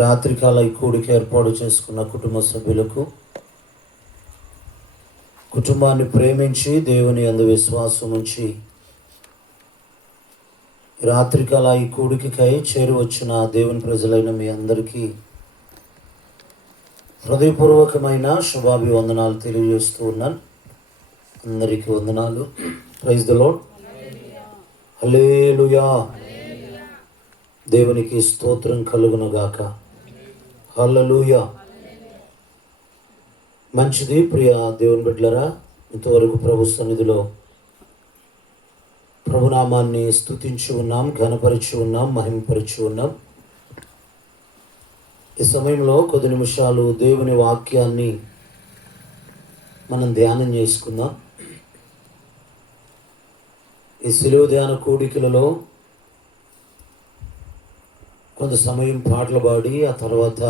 రాత్రికాల ఈ కూడికి ఏర్పాటు చేసుకున్న కుటుంబ సభ్యులకు, కుటుంబాన్ని ప్రేమించి దేవుని యందు విశ్వాసం ఉంచి రాత్రికాల ఈ కూడికకై చేరువచ్చిన దేవుని ప్రజలైన మీ అందరికీ హృదయపూర్వకమైన శుభాభివందనాలు తెలియజేస్తూ ఉన్నాను. అందరికీ వందనాలు. Praise the lord. హల్లెలూయా. దేవునికి స్తోత్రం కలుగునుగాక. హల్లెలూయా. మంచిది ప్రియ దేవుని బిడ్డలారా, ఇంతవరకు ప్రభు సన్నిధిలో ప్రభునామాన్ని స్తుతించి ఉన్నాం, ఘనపరిచి ఉన్నాం, మహిమపరిచి ఉన్నాం. ఈ సమయంలో కొద్ది నిమిషాలు దేవుని వాక్యాన్ని మనం ధ్యానం చేసుకుందాం. ఈ శిలువ ధ్యాన కూడికలలో కొంత సమయం పాటలు పాడి ఆ తర్వాత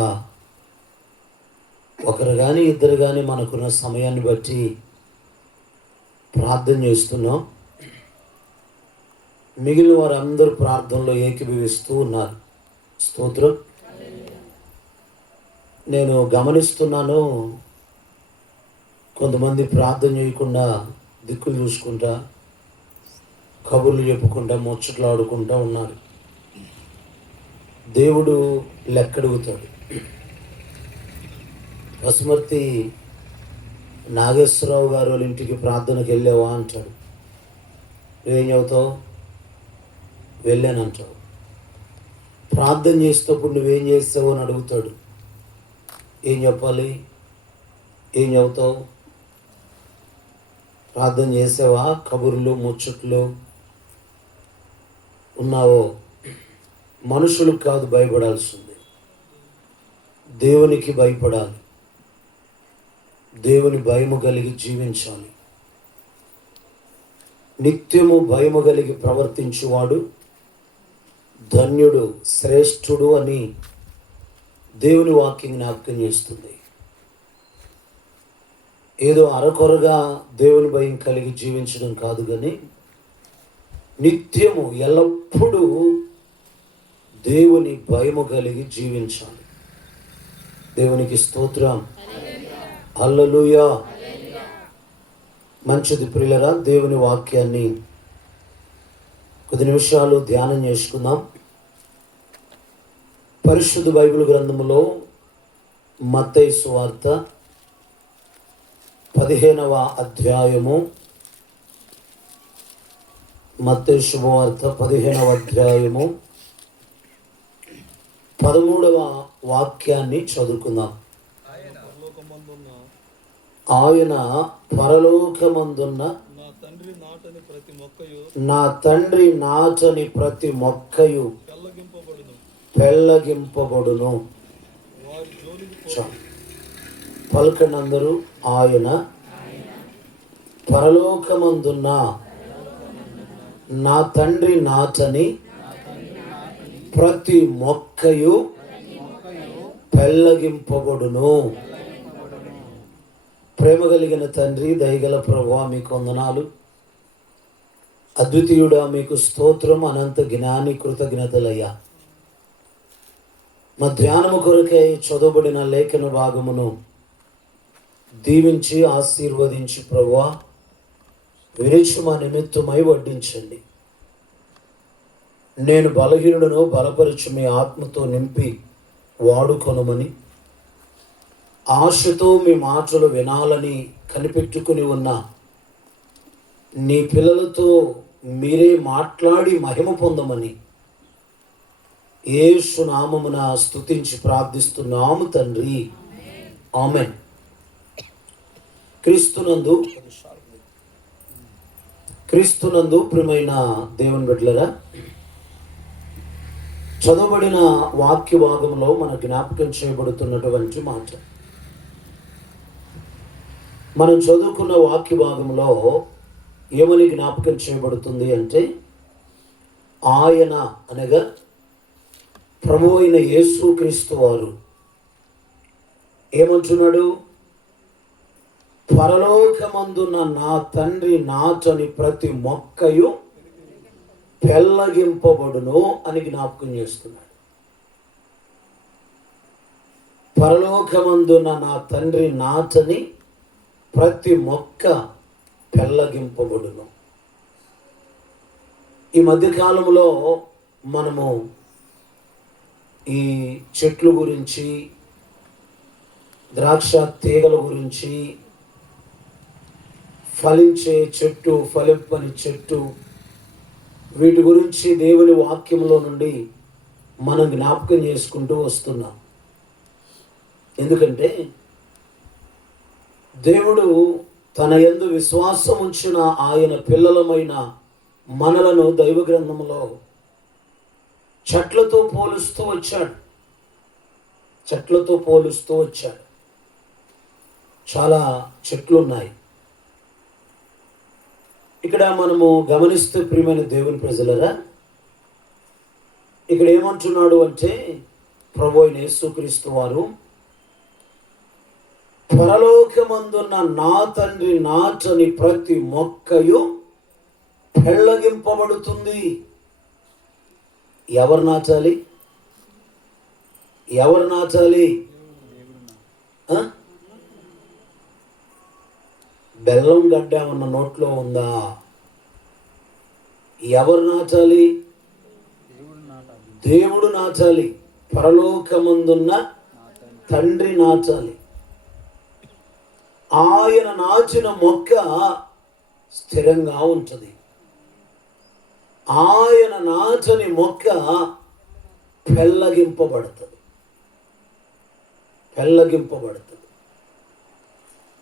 ఒకరు కానీ ఇద్దరు కానీ మనకున్న సమయాన్ని బట్టి ప్రార్థన చేస్తున్నాం. మిగిలిన వారందరూ ప్రార్థనలో ఏకీభవిస్తూ ఉన్నారు. స్తోత్రం. నేను గమనిస్తున్నాను, కొంతమంది ప్రార్థన చేయకుండా దిక్కులు చూసుకుంటా, కబుర్లు చెప్పుకుంటా, ముచ్చట్లు ఆడుకుంటూ ఉన్నారు. దేవుడు లెక్కడుగుతాడు. వసుమర్తి నాగేశ్వరరావు గారు వాళ్ళ ఇంటికి ప్రార్థనకు వెళ్ళావా అంటాడు. నువ్వేం చెబుతావు? వెళ్ళానంటావు. ప్రార్థన చేసేటప్పుడు నువ్వేం చేస్తావు అని అడుగుతాడు. ఏం చెప్పాలి? ఏం చెబుతావు? ప్రార్థన చేసావా? కబుర్లు ముచ్చట్లు ఉన్నావో? మనుషులకు కాదు భయపడాల్సింది, దేవునికి భయపడాలి. దేవుని భయము కలిగి జీవించాలి. నిత్యము భయము కలిగి ప్రవర్తించువాడు ధన్యుడు, శ్రేష్ఠుడు అని దేవుని వాక్యం జ్ఞాపకం చేస్తుంది. ఏదో అరకొరగా దేవుని భయం కలిగి జీవించడం కాదు, కానీ నిత్యము ఎల్లప్పుడూ దేవుని భయము కలిగి జీవించాలి. దేవునికి స్తోత్రం. హల్లెలూయా. మంచిది ప్రియులరా, దేవుని వాక్యాన్ని కొద్ది నిమిషాలు ధ్యానం చేసుకుందాం. పరిశుద్ధ బైబిల్ గ్రంథములో మత్తయి సువార్త 15వ అధ్యాయము, మత్తయి శుభవార్త 15వ అధ్యాయము 13వ వాక్యాన్ని చదువుకుందాం. ఆయన పరలోకమందున్న నా తండ్రి నాటని ప్రతి మొక్కయు పెళ్ళగింపబడును. పలకండి అందరూ. ఆయన పరలోకమందున్న నా తండ్రి నాటని ప్రతి మొక్కయు పెళ్ళగింపబడును. ప్రేమ కలిగిన తండ్రి, దయగల ప్రభువా, మీకు వందనాలు. అద్వితీయుడా, మీకు స్తోత్రం. అనంత జ్ఞాని, కృతజ్ఞతలయ్యా. మా ధ్యానము కొరకై చదవబడిన లేఖన భాగమును దీవించి ఆశీర్వదించి ప్రభువా, విరిచి మా నిమిత్తమై వడ్డించండి. నేను బలహీనుడను, బలపరిచి మీ ఆత్మతో నింపి వాడుకొనమని ఆశతో మీ మాటలు వినాలని కనిపెట్టుకుని ఉన్న నీ పిల్లలతో మీరే మాట్లాడి మహిమ పొందమని యేసు నామమున స్తుతించి ప్రార్థిస్తున్నాము తండ్రి. ఆమేన్. క్రీస్తునందు ప్రియమైన దేవుని బిడ్డలారా, చదవబడిన వాక్య భాగంలో మన జ్ఞాపకం చేయబడుతున్నటువంటి మాట, మనం చదువుకున్న వాక్య భాగంలో ఏమని జ్ఞాపకం చేయబడుతుంది అంటే, ఆయన అనగా ప్రభువు అయిన యేసుక్రీస్తు వారు ఏమంటున్నాడు? పరలోకమందున్న నా తండ్రి నాటని ప్రతి మొక్కయు పెళ్ళగింపబడును అని జ్ఞాపకం చేస్తున్నాడు. పరలోకమందున్న నా తండ్రి నాటని ప్రతి మొక్క పెళ్ళగింపబడును. ఈ మధ్యకాలంలో మనము ఈ చెట్లు గురించి, ద్రాక్ష తీగల గురించి, ఫలించే చెట్టు, ఫలింపని చెట్టు, వీటి గురించి దేవుని వాక్యంలో నుండి మనం జ్ఞాపకం చేసుకుంటూ వస్తున్నాం. ఎందుకంటే దేవుడు తన యందు విశ్వాసం ఉంచిన ఆయన పిల్లలమైన మనలను దైవ గ్రంథంలో చెట్లతో పోలుస్తూ వచ్చాడు. చాలా చెట్లు ఉన్నాయి. ఇక్కడ మనము గమనిస్తూ ప్రియమైన దేవుని ప్రజలరా, ఇక్కడ ఏమంటున్నాడు అంటే ప్రభువైన యేసుక్రీస్తు వారు, పరలోకమందున్న నా తండ్రి నాటని ప్రతి మొక్కయు పెళ్ళగింపబడుతుంది. ఎవరు నాటాలి? బెల్లం గడ్డ ఉన్న నోట్లో ఉందా? ఎవరు నాటాలి? దేవుడు నాటాలి. పరలోకమందున్న తండ్రి నాటాలి. ఆయన నాచిన మొక్క స్థిరంగా ఉంటుంది. ఆయన నాటని మొక్క పెళ్ళగింపబడుతుంది.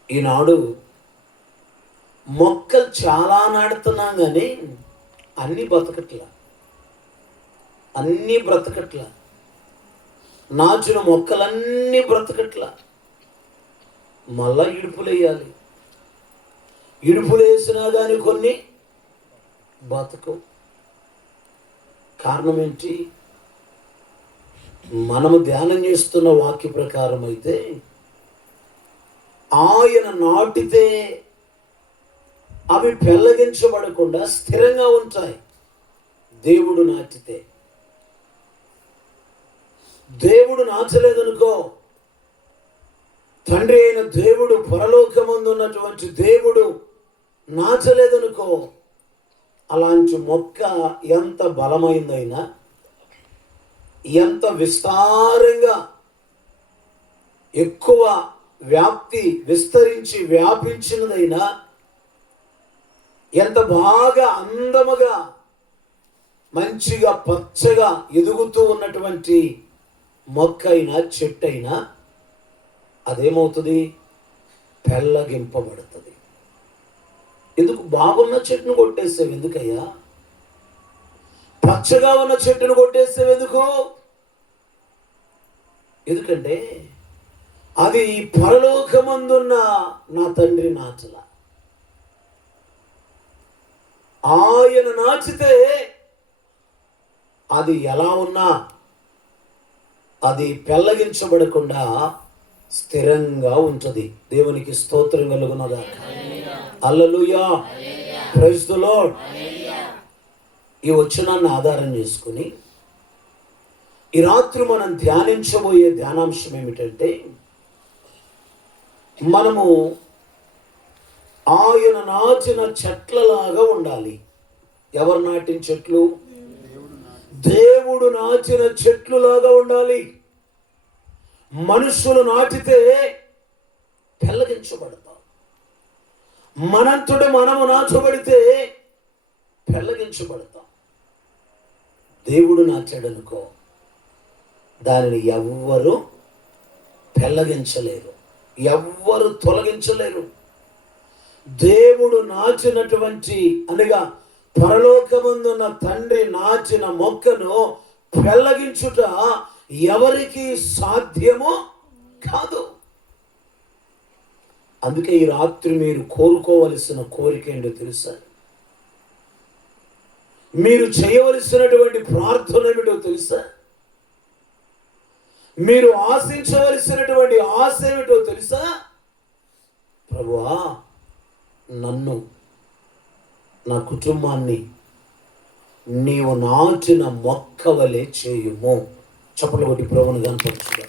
ఈనాడు మొక్కలు చాలా నాటుతున్నాం, కానీ అన్నీ బ్రతకట్లా. నాచిన మొక్కలన్నీ బ్రతకట్లా. మళ్ళా ఇడుపులేయాలి. ఇడుపులేసినా కానీ కొన్ని బతకవు. కారణం ఏంటి? మనము ధ్యానం చేస్తున్న వాక్య ప్రకారం అయితే ఆయన నాటితే అవి పెళ్ళగించబడకుండా స్థిరంగా ఉంటాయి. దేవుడు నాటితే, దేవుడు నాచలేదనుకో, తండ్రి అయిన దేవుడు, పరలోకమందు ఉన్నటువంటి దేవుడు నాచలేదనుకో, అలాంటి మొక్క ఎంత బలమైందైనా, ఎంత విస్తారంగా ఎక్కువ విస్తరించి వ్యాపించినదైనా, ఎంత బాగా అందముగా మంచిగా పచ్చగా ఎదుగుతూ ఉన్నటువంటి మొక్క అయినా చెట్టు అయినా అదేమవుతుంది? పెళ్ళగింపబడుతుంది. ఎందుకు? బాగున్న చెట్టును కొట్టేసావు ఎందుకయ్యా? పచ్చగా ఉన్న చెట్టును కొట్టేసావు ఎందుకు? ఎందుకంటే అది పరలోకమందున్న నా తండ్రి నాచల. ఆయన నాచితే అది ఎలా ఉన్నా అది పెళ్ళగించబడకుండా స్థిరంగా ఉంటుంది. దేవునికి స్తోత్రం కలుగునగాక. హల్లెలూయా, ప్రైజ్ ది లార్డ్. ఈ వచనాన్ని ఆధారం చేసుకుని ఈ రాత్రి మనం ధ్యానించబోయే ధ్యానాంశం ఏమిటంటే, మనము ఆయన నాటిన చెట్లలాగా ఉండాలి. ఎవరు నాటిన చెట్లు? దేవుడు నాటిన చెట్లులాగా ఉండాలి. మనుషులు నాటితే పెళ్ళగించబడతాం. మనంతట మనము నాచబడితే పెళ్ళగించబడతాం. దేవుడు నాటాడనుకో, దానిని ఎవ్వరు పెళ్ళగించలేరు, ఎవ్వరు తొలగించలేరు. దేవుడు నాచినటువంటి అనగా పరలోకమందున్న తండ్రి నాచిన మొక్కను పెళ్ళగించుట ఎవరికి సాధ్యమో కాదు. అందుకే ఈ రాత్రి మీరు కోరుకోవలసిన కోరిక ఏంటో తెలుసా? మీరు చేయవలసినటువంటి ప్రార్థన ఏమిటో తెలుసా? మీరు ఆశించవలసినటువంటి ఆశ ఏమిటో తెలుసా? ప్రభువా, నన్ను, నా కుటుంబాన్ని నీవు నాటిన మొక్క వలె చేయుము. చప్పట్లు కొట్టి ప్రభువుని కనపరచుగా.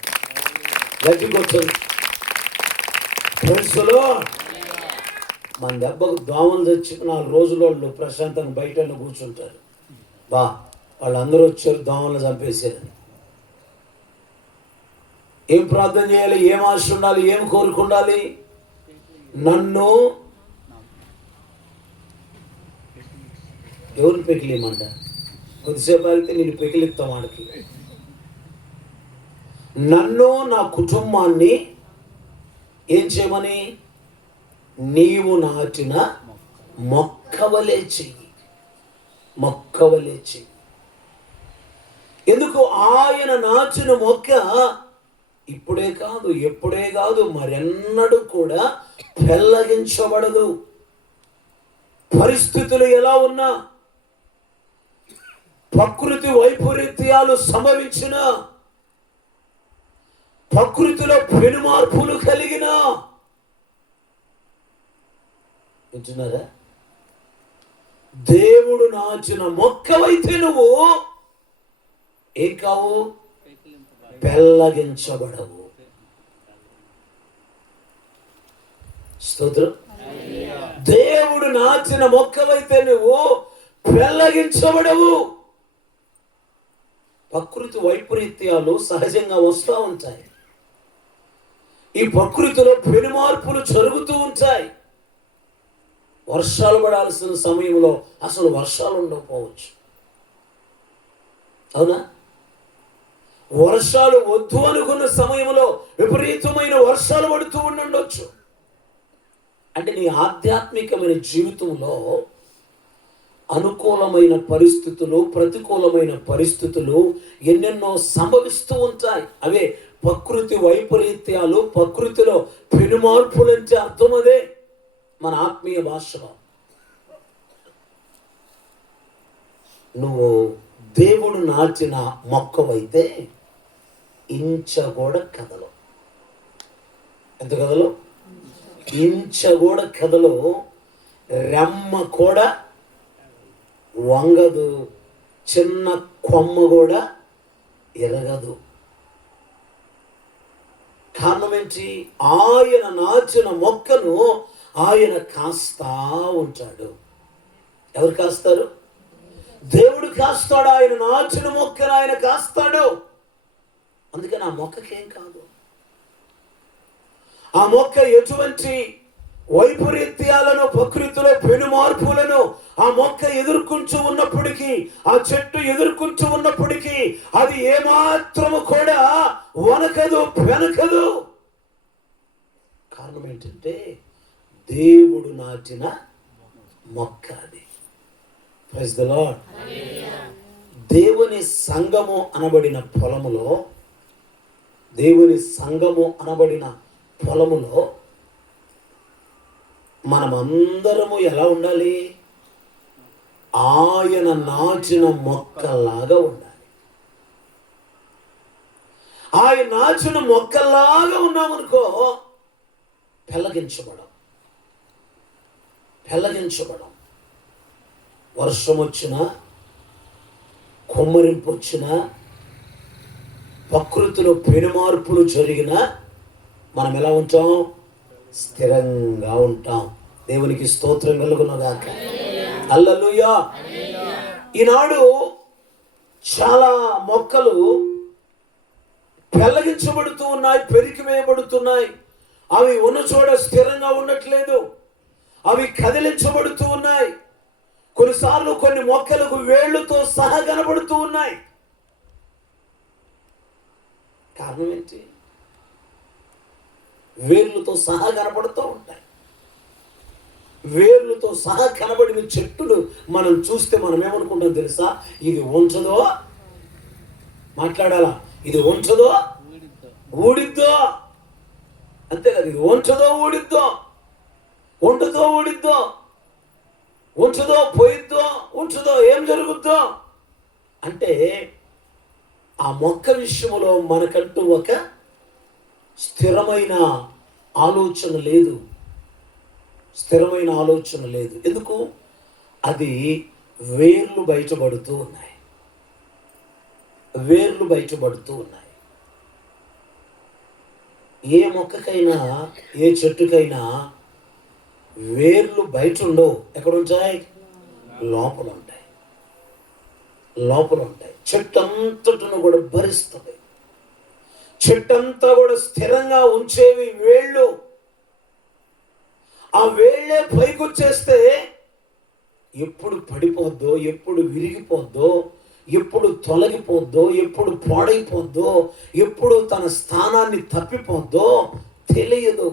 గట్టిగా వచ్చింది ఫ్రెండ్స్లో. మన దెబ్బకు దోమలు తెచ్చి 4 రోజులు వాళ్ళు ప్రశాంతంగా బయట కూర్చుంటారు. వాళ్ళందరూ వచ్చారు, దోమలు చంపేశారు. ఏం ప్రార్థన చేయాలి, ఏం ఆశ ఉండాలి, ఏం కోరిక ఉండాలి? నన్ను ఎవరిని పెకిలేమంట? కొద్దిసేపు అయితే నేను పెకిలిస్తాం వాడికి. నన్ను నా కుటుంబాన్ని ఏం చేయమని? నీవు నాటిన మొక్కవలే చెయ్యి, మొక్కవలే చెయ్యి. ఎందుకు? ఆయన నాటిన మొక్క ఇప్పుడే కాదు, ఎప్పుడే కాదు, మరెన్నడూ కూడా పెళ్ళగించబడదు. పరిస్థితులు ఎలా ఉన్నా, ప్రకృతి వైపరీత్యాలు సంభవించిన, ప్రకృతిలో పెనుమార్పులు కలిగిన, వింటున్నారా? దేవుడు నాచిన మొక్కవైతే నువ్వు ఏం కావు? పెళ్ళగించబడవు. స్తోత్రం. దేవుడు నాచిన మొక్కవైతే నువ్వు పెళ్ళగించబడవు. ప్రకృతి వైపరీత్యాలు సహజంగా వస్తూ ఉంటాయి. ఈ ప్రకృతిలో పెనుమార్పులు జరుగుతూ ఉంటాయి. వర్షాలు పడాల్సిన సమయంలో అసలు వర్షాలు ఉండకపోవచ్చు, అవునా? వర్షాలు వద్దు అనుకున్న సమయంలో విపరీతమైన వర్షాలు పడుతూ ఉండొచ్చు. అంటే నీ ఆధ్యాత్మికమైన జీవితంలో అనుకూలమైన పరిస్థితులు, ప్రతికూలమైన పరిస్థితులు ఎన్నెన్నో సంభవిస్తూ ఉంటాయి. అవే ప్రకృతి వైపరీత్యాలు, ప్రకృతిలో పెనుమార్పులు అంటే అర్థం అదే మన ఆత్మీయ భాషలో. నువ్వు దేవుడు నాటిన మొక్కవైతే ఇంచ కూడా కదలు. ఎంత కదలు? ఇంచ కూడా కదలు. రెమ్మ కూడా వంగదు, చిన్న కొమ్మ కూడా ఎరగదు. కారణం ఏంటి? ఆయన నాచిన మొక్కను ఆయన కాస్తా ఉంటాడు. ఎవరు కాస్తారు? దేవుడు కాస్తాడు. ఆయన నాచిన మొక్కను ఆయన కాస్తాడు. అందుకని ఆ మొక్కకేం కాదు. ఆ మొక్క ఎటువంటి వైపరీత్యాలను, ప్రకృతిలో పెనుమార్పులను ఆ మొక్క ఎదుర్కొంటూ ఉన్నప్పటికీ, ఆ చెట్టు ఎదుర్కొంటూ ఉన్నప్పటికీ అది ఏమాత్రము కూడా వనకదు, వెనకదు. కారణం ఏంటంటే దేవుడు నాటిన మొక్క అది. Praise the Lord. దేవుని సంఘము అనబడిన పొలములో, దేవుని సంఘము అనబడిన పొలములో మనమందరము ఎలా ఉండాలి? ఆయన నాచిన మొక్కలాగా ఉండాలి. ఆయన నాచిన మొక్కలాగా ఉన్నామనుకో, పెళ్ళగించబడం. వర్షం వచ్చినా, కొమ్మరింపు వచ్చినా, ప్రకృతిలో పెనుమార్పులు జరిగినా మనం ఎలా ఉంటాం? స్థిరంగా ఉంటాం. దేవునికి స్తోత్రం కలుగునగాక. హల్లెలూయా. ఈనాడు చాలా మొక్కలు పెళ్ళగించబడుతూ ఉన్నాయి, పెరికివేయబడుతున్నాయి. అవి ఉన్న చోట స్థిరంగా ఉండట్లేదు, అవి కదిలించబడుతూ ఉన్నాయి. కొన్నిసార్లు కొన్ని మొక్కలకు వేళ్లతో సహా కనబడుతూ ఉన్నాయి. కారణం ఏంటి? వేర్లతో సహా కనబడుతూ ఉంటాయి. వేర్లతో సహా కనబడిన చెట్టులు మనం చూస్తే మనం ఏమనుకుంటాం తెలుసా? ఇది ఉంచదో, మాట్లాడాలా, ఇది ఉంచదో ఊడిద్దో, అంతే కదా. ఇది ఉంచదో ఊడిద్దో, ఉంటుందో ఊడిద్దో, ఉంచదో పోయిద్దో, ఉంచదో ఏం జరుగుద్దో అంటే ఆ మొక్క విషయంలో మనకంటూ ఒక స్థిరమైన ఆలోచన లేదు. ఎందుకు? అది వేర్లు బయటపడుతూ ఉన్నాయి. ఏ మొక్కకైనా ఏ చెట్టుకైనా వేర్లు బయట ఉండవు. ఎక్కడ ఉంటాయి? లోపల ఉంటాయి. లోపల ఉంటాయి. చెట్టు అంతటను కూడా భరిస్తుంది. చెట్టంతా కూడా స్థిరంగా ఉంచేవి వేళ్ళు. ఆ వేళ్ళే పైకి వచ్చేస్తే ఎప్పుడు పడిపోద్దో, ఎప్పుడు విరిగిపోద్దో, ఎప్పుడు తొలగిపోద్దో, ఎప్పుడు పాడైపోద్దో, ఎప్పుడు తన స్థానాన్ని తప్పిపోద్దో తెలియదు.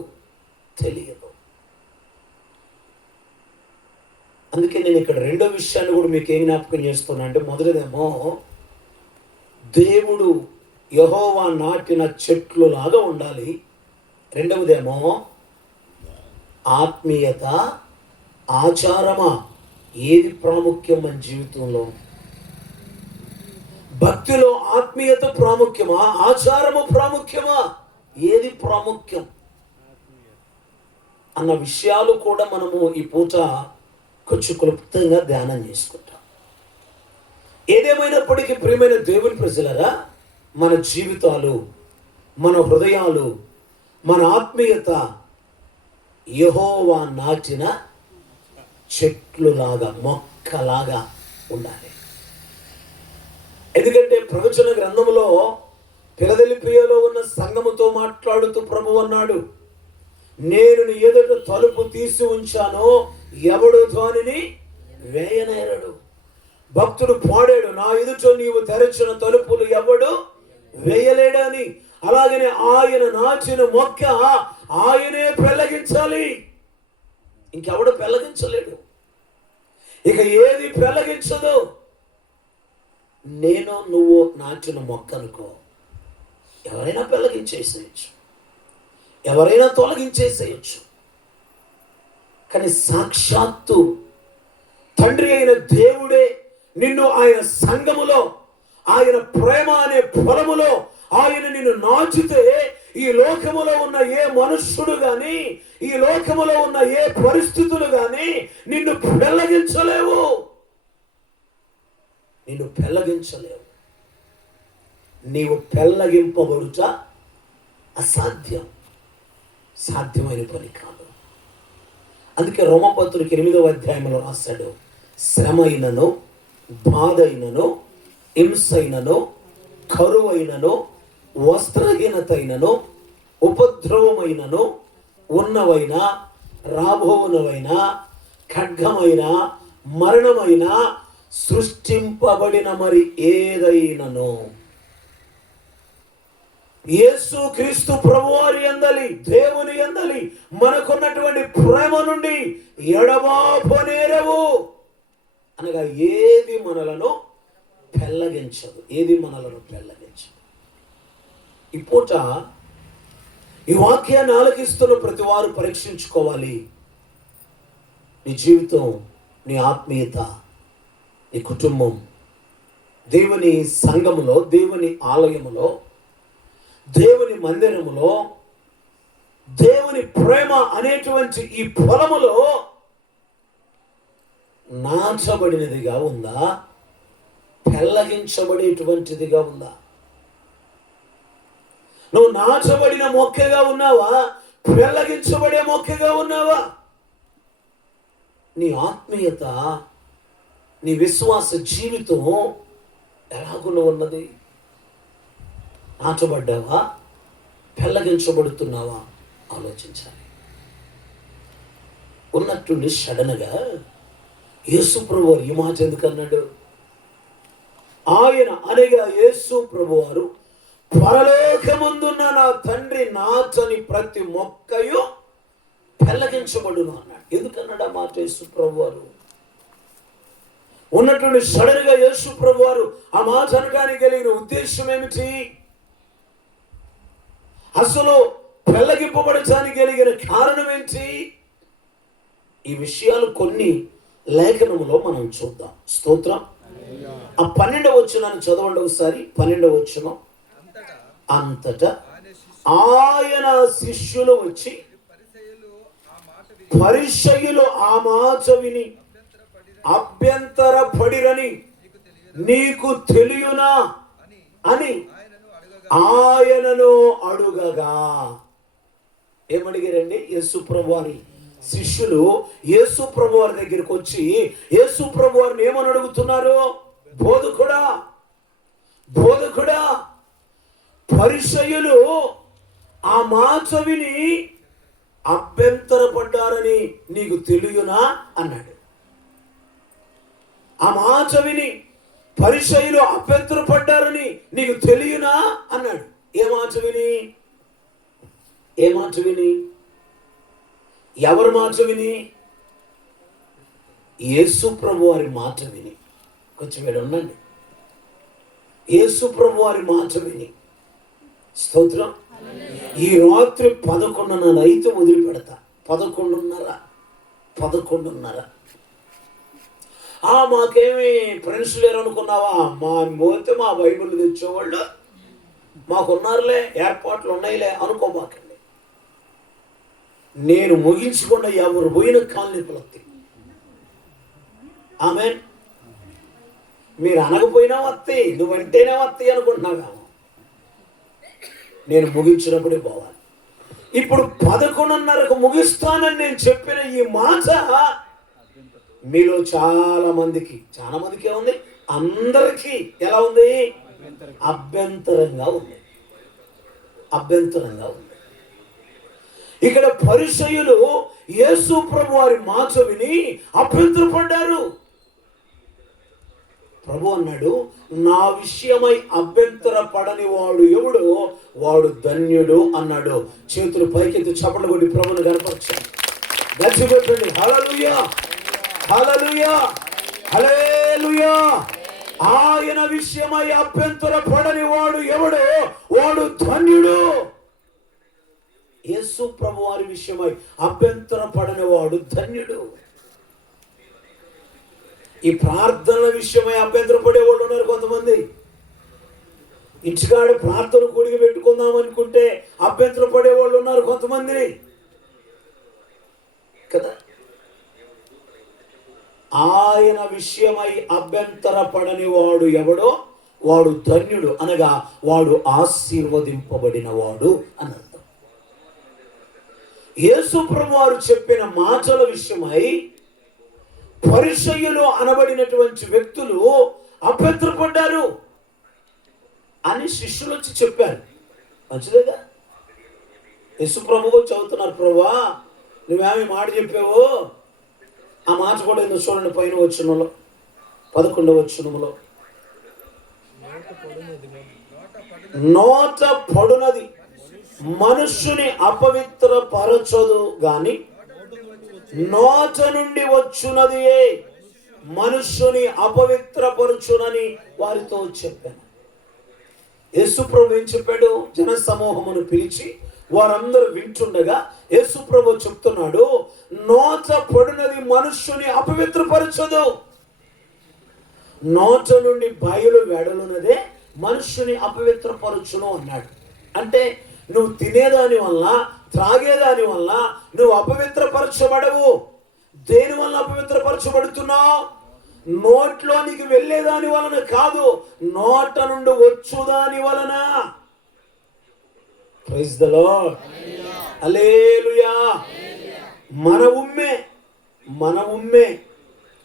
అందుకే నేను ఇక్కడ రెండో విషయాన్ని కూడా మీకు ఏం జ్ఞాపకం చేస్తున్నా అంటే, మొదటిదేమో దేవుడు యెహోవా నాటిన చెట్లు లాగా ఉండాలి. రెండవదేమో ఆత్మీయత, ఆచారమా, ఏది ప్రాముఖ్యం మన జీవితంలో? భక్తిలో ఆత్మీయత ప్రాముఖ్యమా, ఆచారము ప్రాముఖ్యమా, ఏది ప్రాముఖ్యం అన్న విషయాలు కూడా మనము ఈ పూట కొంచెం క్లుప్తంగా ధ్యానం చేసుకుంటాం. ఏదేమైనప్పటికీ ప్రియమైన దేవుని ప్రజలరా, మన జీవితాలు, మన హృదయాలు, మన ఆత్మీయత యెహోవా నాటిన చెట్లులాగా, మొక్కలాగా ఉండాలి. ఎందుకంటే ప్రవచన గ్రంథంలో ఫిలదెల్ఫియాలో ఉన్న సంఘముతో మాట్లాడుతూ ప్రభువు అన్నాడు, నేను నీ ఎదుట తలుపు తీసి ఉంచాను, ఎవడు దానిని వేయనేరడు. భక్తుడు పాడాడు, నా ఎదుట నీవు తెరచిన తలుపులు ఎవడు వేయలేడని. అలాగనే ఆయన నాచిన మొక్క ఆయనే పెళ్ళగించాలి, ఇంకెవడు పెళ్ళగించలేడు. ఇక ఏది పెళ్ళగించదు. నేను నువ్వు నాటిన మొక్క అనుకో, ఎవరైనా పెళ్ళగించేసేయచ్చు, ఎవరైనా తొలగించేసేయచ్చు. కానీ సాక్షాత్తు తండ్రి అయిన దేవుడే నిన్ను ఆయన సంఘములో, ఆయన ప్రేమ అనే పొలములో ఆయన నిన్ను నాచితే, ఈ లోకములో ఉన్న ఏ మనుష్యుడు గాని, ఈ లోకములో ఉన్న ఏ పరిస్థితులు గాని నిన్ను పెళ్ళగించలేవు. నీవు పెళ్ళగింపబడుట అసాధ్యం, సాధ్యమైన పని కాదు. అందుకే రోమపత్రిక 8వ అధ్యాయంలో రాశాడు, శ్రమ అయినను, బాధ అయినను, హింసైనను, కరువైనను, వస్త్రహీనత అయినను, ఉపద్రవమైనను, ఉన్నవైనా రాబోవునవైనా, ఖడ్గమైన, మరణమైన, సృష్టింపబడిన మరి ఏదైనను యేసు క్రీస్తు ప్రభువారి యందలి, దేవుని యందలి మనకున్నటువంటి ప్రేమ నుండి ఎడబాపనేరవు. అనగా ఏది మనలను పెళ్ళగించదు. ఈ పూట ఈ వాక్యాన్ని ఆలకిస్తున్న ప్రతి వారు పరీక్షించుకోవాలి. నీ జీవితం, నీ ఆత్మీయత, నీ కుటుంబం, దేవుని సంఘములో, దేవుని ఆలయములో, దేవుని మందిరములో, దేవుని ప్రేమ అనేటువంటి ఈ పొలములో నాచబడినదిగా ఉందా, పెళ్ళగించబడేటువంటిదిగా ఉందా? నువ్వు నాచబడిన మొక్కగా ఉన్నావా, పెళ్ళగించబడే మొక్కగా ఉన్నావా? నీ ఆత్మీయత, నీ విశ్వాస జీవితం ఎలాగున ఉన్నది? నాటబడ్డావా, పెళ్ళగించబడుతున్నావా? ఆలోచించాలి. ఉన్నట్టుండి సడన్గా యేసు ప్రభువారు ఈ మాట ఎందుకు అన్నాడు? ఆయన అనగా యేసు ప్రభువారు, పరలోకమందున్న నా తండ్రి నాచని ప్రతి మొక్కయు పెళ్ళగించబడును అన్నాడు. ఎందుకన్నాడు ఆ మాట యేసు ప్రభువారు? ఉన్నటువంటి సడన్గా యేసు ప్రభువారు ఆ మాట అనడానికి కలిగిన ఉద్దేశం ఏమిటి? అసలు పెళ్ళగింపబడటానికి కలిగిన కారణం ఏంటి? ఈ విషయాలు కొన్ని లేఖనములో మనం చూద్దాం. స్తోత్రం. ఆ 12వ వచనాన్ని చదవండి ఒకసారి. 12వ వచనం, అంతటా ఆయన శిష్యులు వచ్చి, పరిసయ్యులు ఆ మాట విని అభ్యంతర పడిరని నీకు తెలియనా అని ఆయనను అడుగగా. ఏమడిగారండి? యేసు ప్రభు వారి శిష్యులు యేసు ప్రభు వారి దగ్గరికి వచ్చి యేసు ప్రభు వారిని ఏమని అడుగుతున్నారు? బోధకుడా, బోధకుడా, పరిసయ్యులు ఆ మాట విని అభ్యంతరపడ్డారని నీకు తెలియనా అన్నాడు. ఆ మాట విని పరిసయ్యులు అభ్యంతరపడ్డారని నీకు తెలియనా అన్నాడు. ఏ మాట విని? ఏ మాట విని? ఎవరి మాట విని? యేసు ప్రభు వారి మాట విని. కొంచెం వేడు ఉండండి. యేసు ప్రభు వారి మాట విని. స్తోత్రం. ఈ రాత్రి 11:30 అయితే వదిలిపెడతా. 11:30 మాకేమి ఫ్రెండ్స్ లేరు అనుకున్నావా? మా పోతే మా బైబిల్ తెచ్చేవాళ్ళు మాకున్నారులే, ఏర్పాట్లు ఉన్నాయిలే అనుకోమాకండి. నేను ముగించకుండా ఎవరు పోయిన కాలనీపులు వస్తాయి. ఆమెన్. మీరు అనకపోయినా వస్తాయి, నువ్వంటేనే వస్తాయి అనుకుంటున్నావా? నేను ముగించినప్పుడే పోవాలి. ఇప్పుడు 11:30కు ముగిస్తానని నేను చెప్పిన ఈ మాట మీలో చాలా మందికి ఉంది, అందరికీ ఎలా ఉంది? అభ్యంతరంగా ఉంది. అభ్యంతరంగా ఉంది. ఇక్కడ పరిసయ్యులు యేసు ప్రభు వారి మాట విని అభ్యంతరపడ్డారు. ప్రభు అన్నాడు, నా విషయమై అభ్యంతర పడని వాడు ఎవడో వాడు ధన్యుడు అన్నాడు. చేతులు పైకెత్తి చప్పట్లు కొట్టి ప్రభుని కనపరచాడు. గచ్చిపెట్టండి. హల్లెలూయా, హల్లెలూయా, హల్లెలూయా. ఆయన విషయమై అభ్యంతర పడని వాడు ఎవడో వాడు ధన్యుడు. యేసు ప్రభు వారి విషయమై అభ్యంతర పడని వాడు ధన్యుడు. ఈ ప్రార్థనల విషయమై అభ్యంతర పడేవాళ్ళు ఉన్నారు కొంతమంది. ఇంటికాడ ప్రార్థన కూడికి పెట్టుకుందాం అనుకుంటే అభ్యంతర పడేవాళ్ళు ఉన్నారు కొంతమంది కదా. ఆయన విషయమై అభ్యంతర పడని వాడు ఎవడో వాడు ధన్యుడు, అనగా వాడు ఆశీర్వదింపబడిన వాడు అని అర్థం. యేసు ప్రభు వారు చెప్పిన మాటల విషయమై పరిసయ్యులు అనబడినటువంటి వ్యక్తులు అభ్యంతరపడ్డారు అని శిష్యులు వచ్చి చెప్పారు. మంచిదేగా? యేసు ప్రభువు చదువుతున్నారు, ప్రభువా నువ్వేమి మాట చెప్పావు? ఆ మాట కూడా ఎందుకు చూడండి, పైన వచనంలో 11వ వచనంలో, నోట పడునది మనుష్యుని అపవిత్ర పరచదు గాని నోట నుండి వచ్చునది మనుష్యుని అపవిత్రపరచునని వారితో చెప్పాను. యేసుప్రభు ఏం చెప్పాడు? జన సమూహమును పిలిచి వారందరూ వింటుండగా యేసుప్రభు చెప్తున్నాడు, నోట పడినది మనుష్యుని అపవిత్రపరచదు. నోట నుండి బయలు వెడలున్నదే మనుష్యుని అపవిత్రపరచును అన్నాడు. అంటే నువ్వు తినేదాని వల్ల, త్రాగేదాని వల్ల నువ్వు అపవిత్రపరచబడవు. దేని వల్ల అపవిత్రపరచబడుతున్నావు? నోట్లోనికి వెళ్ళేదాని వలన కాదు, నోట నుండి వచ్చుదాని వలన. ప్రైజ్ ది లార్డ్, హల్లెలూయా. మన ఉమ్మే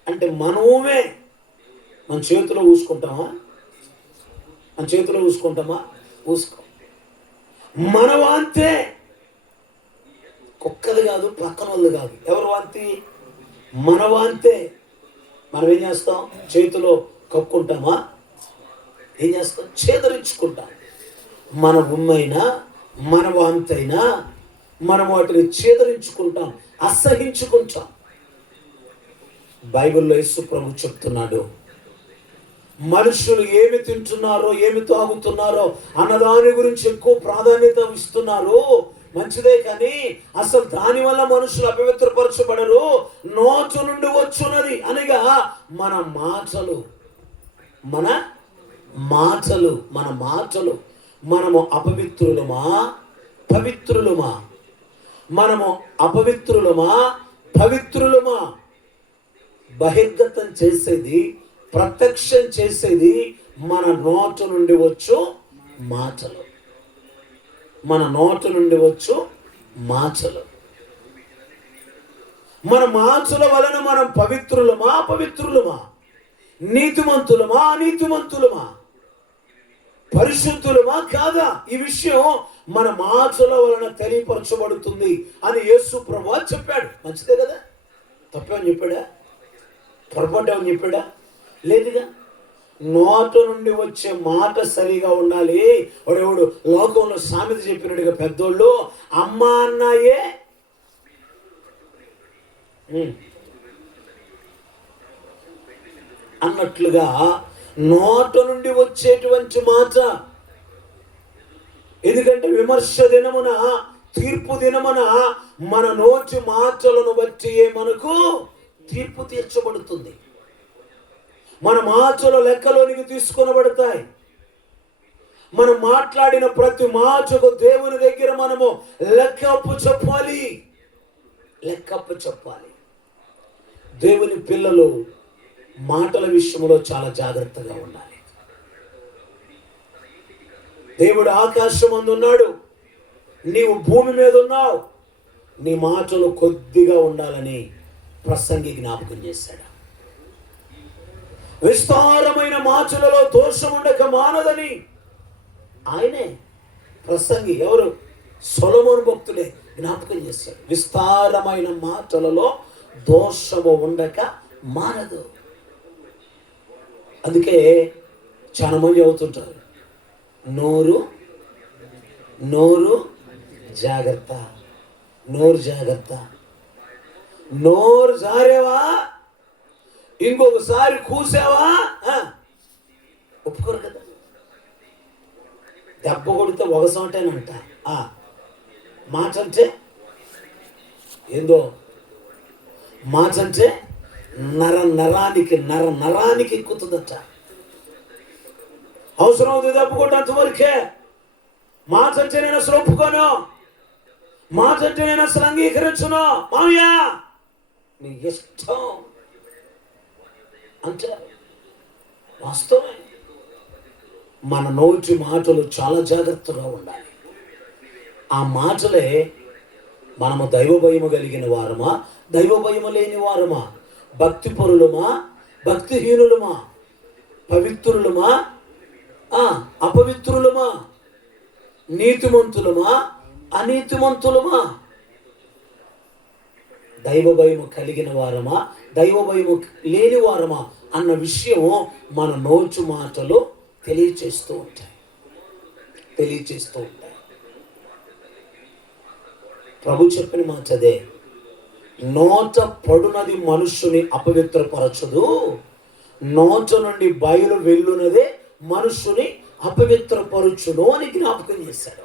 అంటే మన చేతిలో ఊసుకుంటామా? ఊసుకో. మన వాంతే, కుక్కది కాదు, పక్కన వాళ్ళు కాదు. ఎవరు వాంతి? మన వాంతే. మనం ఏం చేస్తాం? చేతిలో కక్కుంటామా? ఏం చేస్తాం? చేదరించుకుంటాం. మన ఉమ్మైనా మన వాంతైనా మనం వాటిని చేదరించుకుంటాం, అసహించుకుంటాం. బైబిల్లో యేసు ప్రభు చెప్తున్నాడు, మనుషులు ఏమి తింటున్నారో ఏమి తాగుతున్నారో అన్నదాని గురించి ఎక్కువ ప్రాధాన్యత ఇస్తున్నారు. మంచిదే, కానీ అసలు దాని వల్ల మనుషులు అపవిత్రపరచబడరు. నోటు నుండి వచ్చున్నది అనగా మన మాటలు. మనము అపవిత్రులమా పవిత్రులమా? మనము అపవిత్రులమా పవిత్రులమా? బహిర్గతం చేసేది, ప్రత్యక్షం చేసేది మన నోటు నుండి వచ్చు మాటలు. మన నోటు నుండి వచ్చు మాటలు. మన మాటల వలన మనం పవిత్రులమా అపవిత్రులమా, నీతిమంతులమా అనీతిమంతులమా, పరిశుద్ధులమా కాదా, ఈ విషయం మన మాటల వలన తెలియపరచబడుతుంది అని యేసు ప్రభువు చెప్పాడు. మంచిదే కదా? తప్పేమని చెప్పాడా? పొరపాటేమని చెప్పాడా? లేదుగా. నోట నుండి వచ్చే మాట సరిగా ఉండాలి. వాడెవడు లోకంలో సామెత చెప్పినట్టుగా పెద్దోళ్ళు అమ్మ అన్నాయే అన్నట్లుగా నోట నుండి వచ్చేటువంటి మాట. ఎందుకంటే విమర్శ దినమున, తీర్పు దినమున మన నోటి మాటలను బట్టి మనకు తీర్పు తీర్చబడుతుంది. మన మాటలు లెక్కలోనికి తీసుకొనబడతాయి. మనం మాట్లాడిన ప్రతి మాటకు దేవుని దగ్గర మనము లెక్కప్పు చెప్పాలి. దేవుని పిల్లలు మాటల విషయంలో చాలా జాగ్రత్తగా ఉండాలి. దేవుడు ఆకాశం అందు ఉన్నాడు, నీవు భూమి మీద ఉన్నావు. నీ మాటలు కొద్దిగా ఉండాలని ప్రసంగి జ్ఞాపకం చేశాడు. విస్తారమైన మాటలలో దోషం ఉండక మానదని ఆయనే ప్రసంగి ఎవరు? సొలొమోను భక్తుడే జ్ఞాపకం చేశాడు. విస్తారమైన మాటలలో దోషము ఉండక మానదు. అందుకే చాలా మంది అవుతుంటారు, నోరు జాగ్రత్త, నోరు జాగ్రత్త. నోరు జారేవా, ఇంకొకసారి కూసావా ఒప్పుకోరు కదా. దెబ్బ కొడితే ఒకసోటేనంట, మాట అంటే ఏందో, మాట అంటే నరానికి ఎక్కుతుందట. అవసరం అవుతుంది దెబ్బ కొట్టేంత వరకే. మాట అంటే నేను అసలు ఒప్పుకోను, మాట అంటే నేను అసలు అంగీకరించను. మామయ్య నీ ఇష్టం అంటే వాస్తవమే. మన నోటి మాటలు చాలా జాగ్రత్తగా ఉండాలి. ఆ మాటలే మనము దైవ భయము కలిగిన వారమా, దైవ భయము లేని వారమా, భక్తి పరులమా, భక్తిహీనులమా, పవిత్రులమా, అపవిత్రులమా, నీతిమంతులమా, అనీతిమంతులమా, దైవ భయము కలిగిన వారమా, దైవ భయము లేని వారమా అన్న విషయం మన నోచు మాటలు తెలియచేస్తూ ఉంటాయి. ప్రభు చెప్పిన మాట అదే, నోట పడునది మనుష్యుని అపవిత్రపరచదు, నోట నుండి బయలు వెళ్ళునదే మనుష్యుని అపవిత్రపరచును అని జ్ఞాపకం చేశాడు.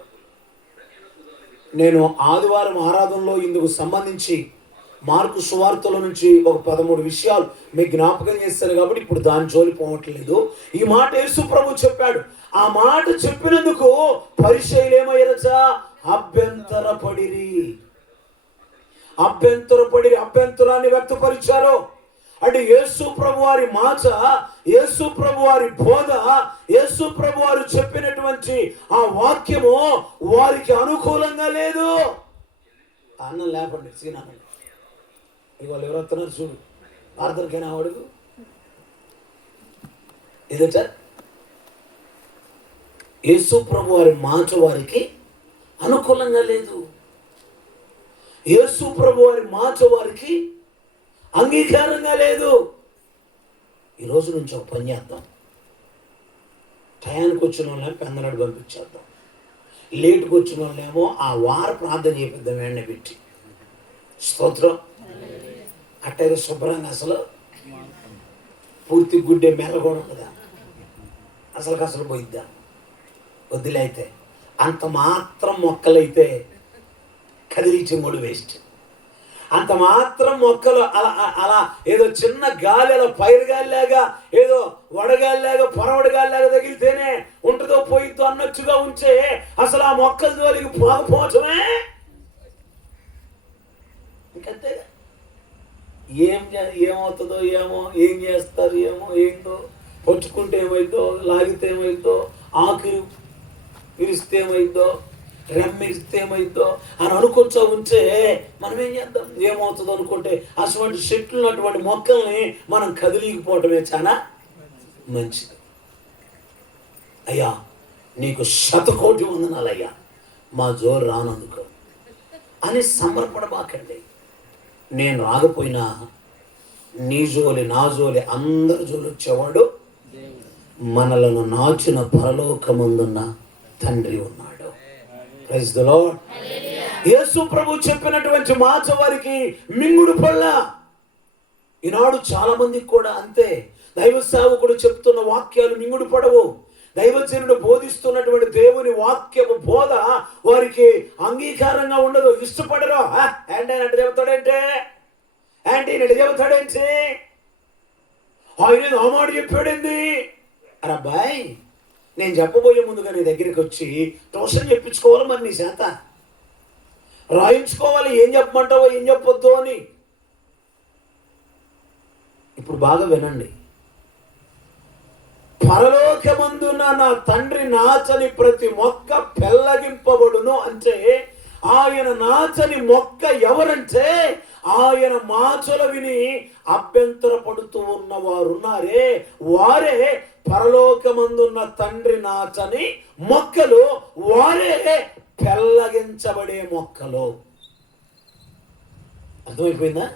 నేను ఆదివారం ఆరాధనలో ఇందుకు సంబంధించి మార్కు సువార్తల నుంచి ఒక 13 విషయాలు మీకు జ్ఞాపకం చేశాను కాబట్టి ఇప్పుడు దాని జోలి పోవట్లేదు. ఈ మాట యేసు ప్రభు చెప్పాడు. ఆ మాట చెప్పినందుకు పరిసయ్యులు ఏమయ్యారట? అభ్యంతరాన్ని వ్యక్తపరిచారు. అంటే యేసు ప్రభు వారి మాట, యేసు ప్రభు వారి బోధ, యేసు ప్రభు వారు చెప్పినటువంటి ఆ వాక్యము వారికి అనుకూలంగా లేదు. అన్నం లేపండి సీనాను. ఇవాళ ఎవరు వస్తున్నారు చూడు, ఆర్థర్కైనా అడుగు ఎదుట. యేసు ప్రభు వారి మాట వారికి అనుకూలంగా లేదు. యేసు ప్రభు వారి మాట వారికి అంగీకారంగా లేదు. ఈరోజు నుంచి ఒక పని చేద్దాం, టయానికి వచ్చిన వాళ్ళని పెందనాడు పంపించేద్దాం, లేటుకు వచ్చిన వాళ్ళేమో ఆ వార ప్రార్థన చేపిద్దాం వెంటనే పెట్టి. స్తోత్రం. అట్టయితే శుభ్రంగా అసలు పూర్తి గుడ్డే మెల్లగొడం కదా, అసలు పోయిద్దాం. వద్దులే అయితే అంత మాత్రం మొక్కలైతే కదిలించి మూడు వేస్ట్. అంత మాత్రం మొక్కలు అలా ఏదో చిన్న గాలి, అలా పైరుగాలిలాగా, ఏదో వడగాలిలాగా, పొరవడగాలిలాగా తగిలితేనే ఉంటుందో పోయిద్దో అన్నట్టుగా ఉంచే అసలు ఆ మొక్కల జోలికి పోకపోవటమే. ఇంకంతేగా, ఏమవుతుందో ఏమో, ఏం చేస్తారు ఏమో, ఏంటో, పొచ్చుకుంటే ఏమైందో, లాగితే ఏమైందో, ఆకు విరిస్తే ఏమైందో, రెమ్మిస్తే ఏమైందో అని అనుకుంటూ ఉంటే మనం ఏం చేద్దాం? ఏమవుతుందో అనుకుంటే అటువంటి చెట్లు అటువంటి మొక్కల్ని మనం కదిలిగిపోవటమే చాలా మంచిది. అయ్యా నీకు 100,000,000 వందనాలయ్యా, మా జోరు రానందుకు అని సంబరపడబాకండి. నేను రాకపోయినా నీ జోలి నా జోలి అందరి జోలి వచ్చేవాడు మనలను నాచిన పరలోకమందున్న తండ్రి ఉన్నాడు. Praise the lord. యేసు ప్రభు చెప్పినటువంటి మాట వారికి మింగుడు పళ్ళ. ఈనాడు చాలా మందికి కూడా అంతే. దైవ సేవకుడు చెప్తున్న వాక్యాలు మింగుడు పడవు. దైవజనుడు బోధిస్తున్నటువంటి దేవుని వాక్యము బోధ వారికి అంగీకారంగా ఉండదు, ఇష్టపడరు. అంటే నటు చెబుతాడంటే ఆయన ఆ మాట చెప్పాడండి. అరే అబ్బాయి, నేను చెప్పబోయే ముందుగా నీ దగ్గరికి వచ్చి ట్యూషన్ చెప్పించుకోవాలి, మరి నీ చేత రాయించుకోవాలి, ఏం చెప్పమంటావో ఏం చెప్పొద్దు అని. ఇప్పుడు బాగా వినండి. పరలోకమందున నా తండ్రి నాచని ప్రతి మొక్క పెళ్ళగింపబడును అంటే ఆయన నాచని మొక్క ఎవరంటే ఆయన మాటలు విని అభ్యంతరపడుతూ ఉన్నవారున్నారే, వారే పరలోకమందున్న తండ్రి నాచని మొక్కలు, వారే పెళ్ళగించబడే మొక్కలు. అర్థమైందా?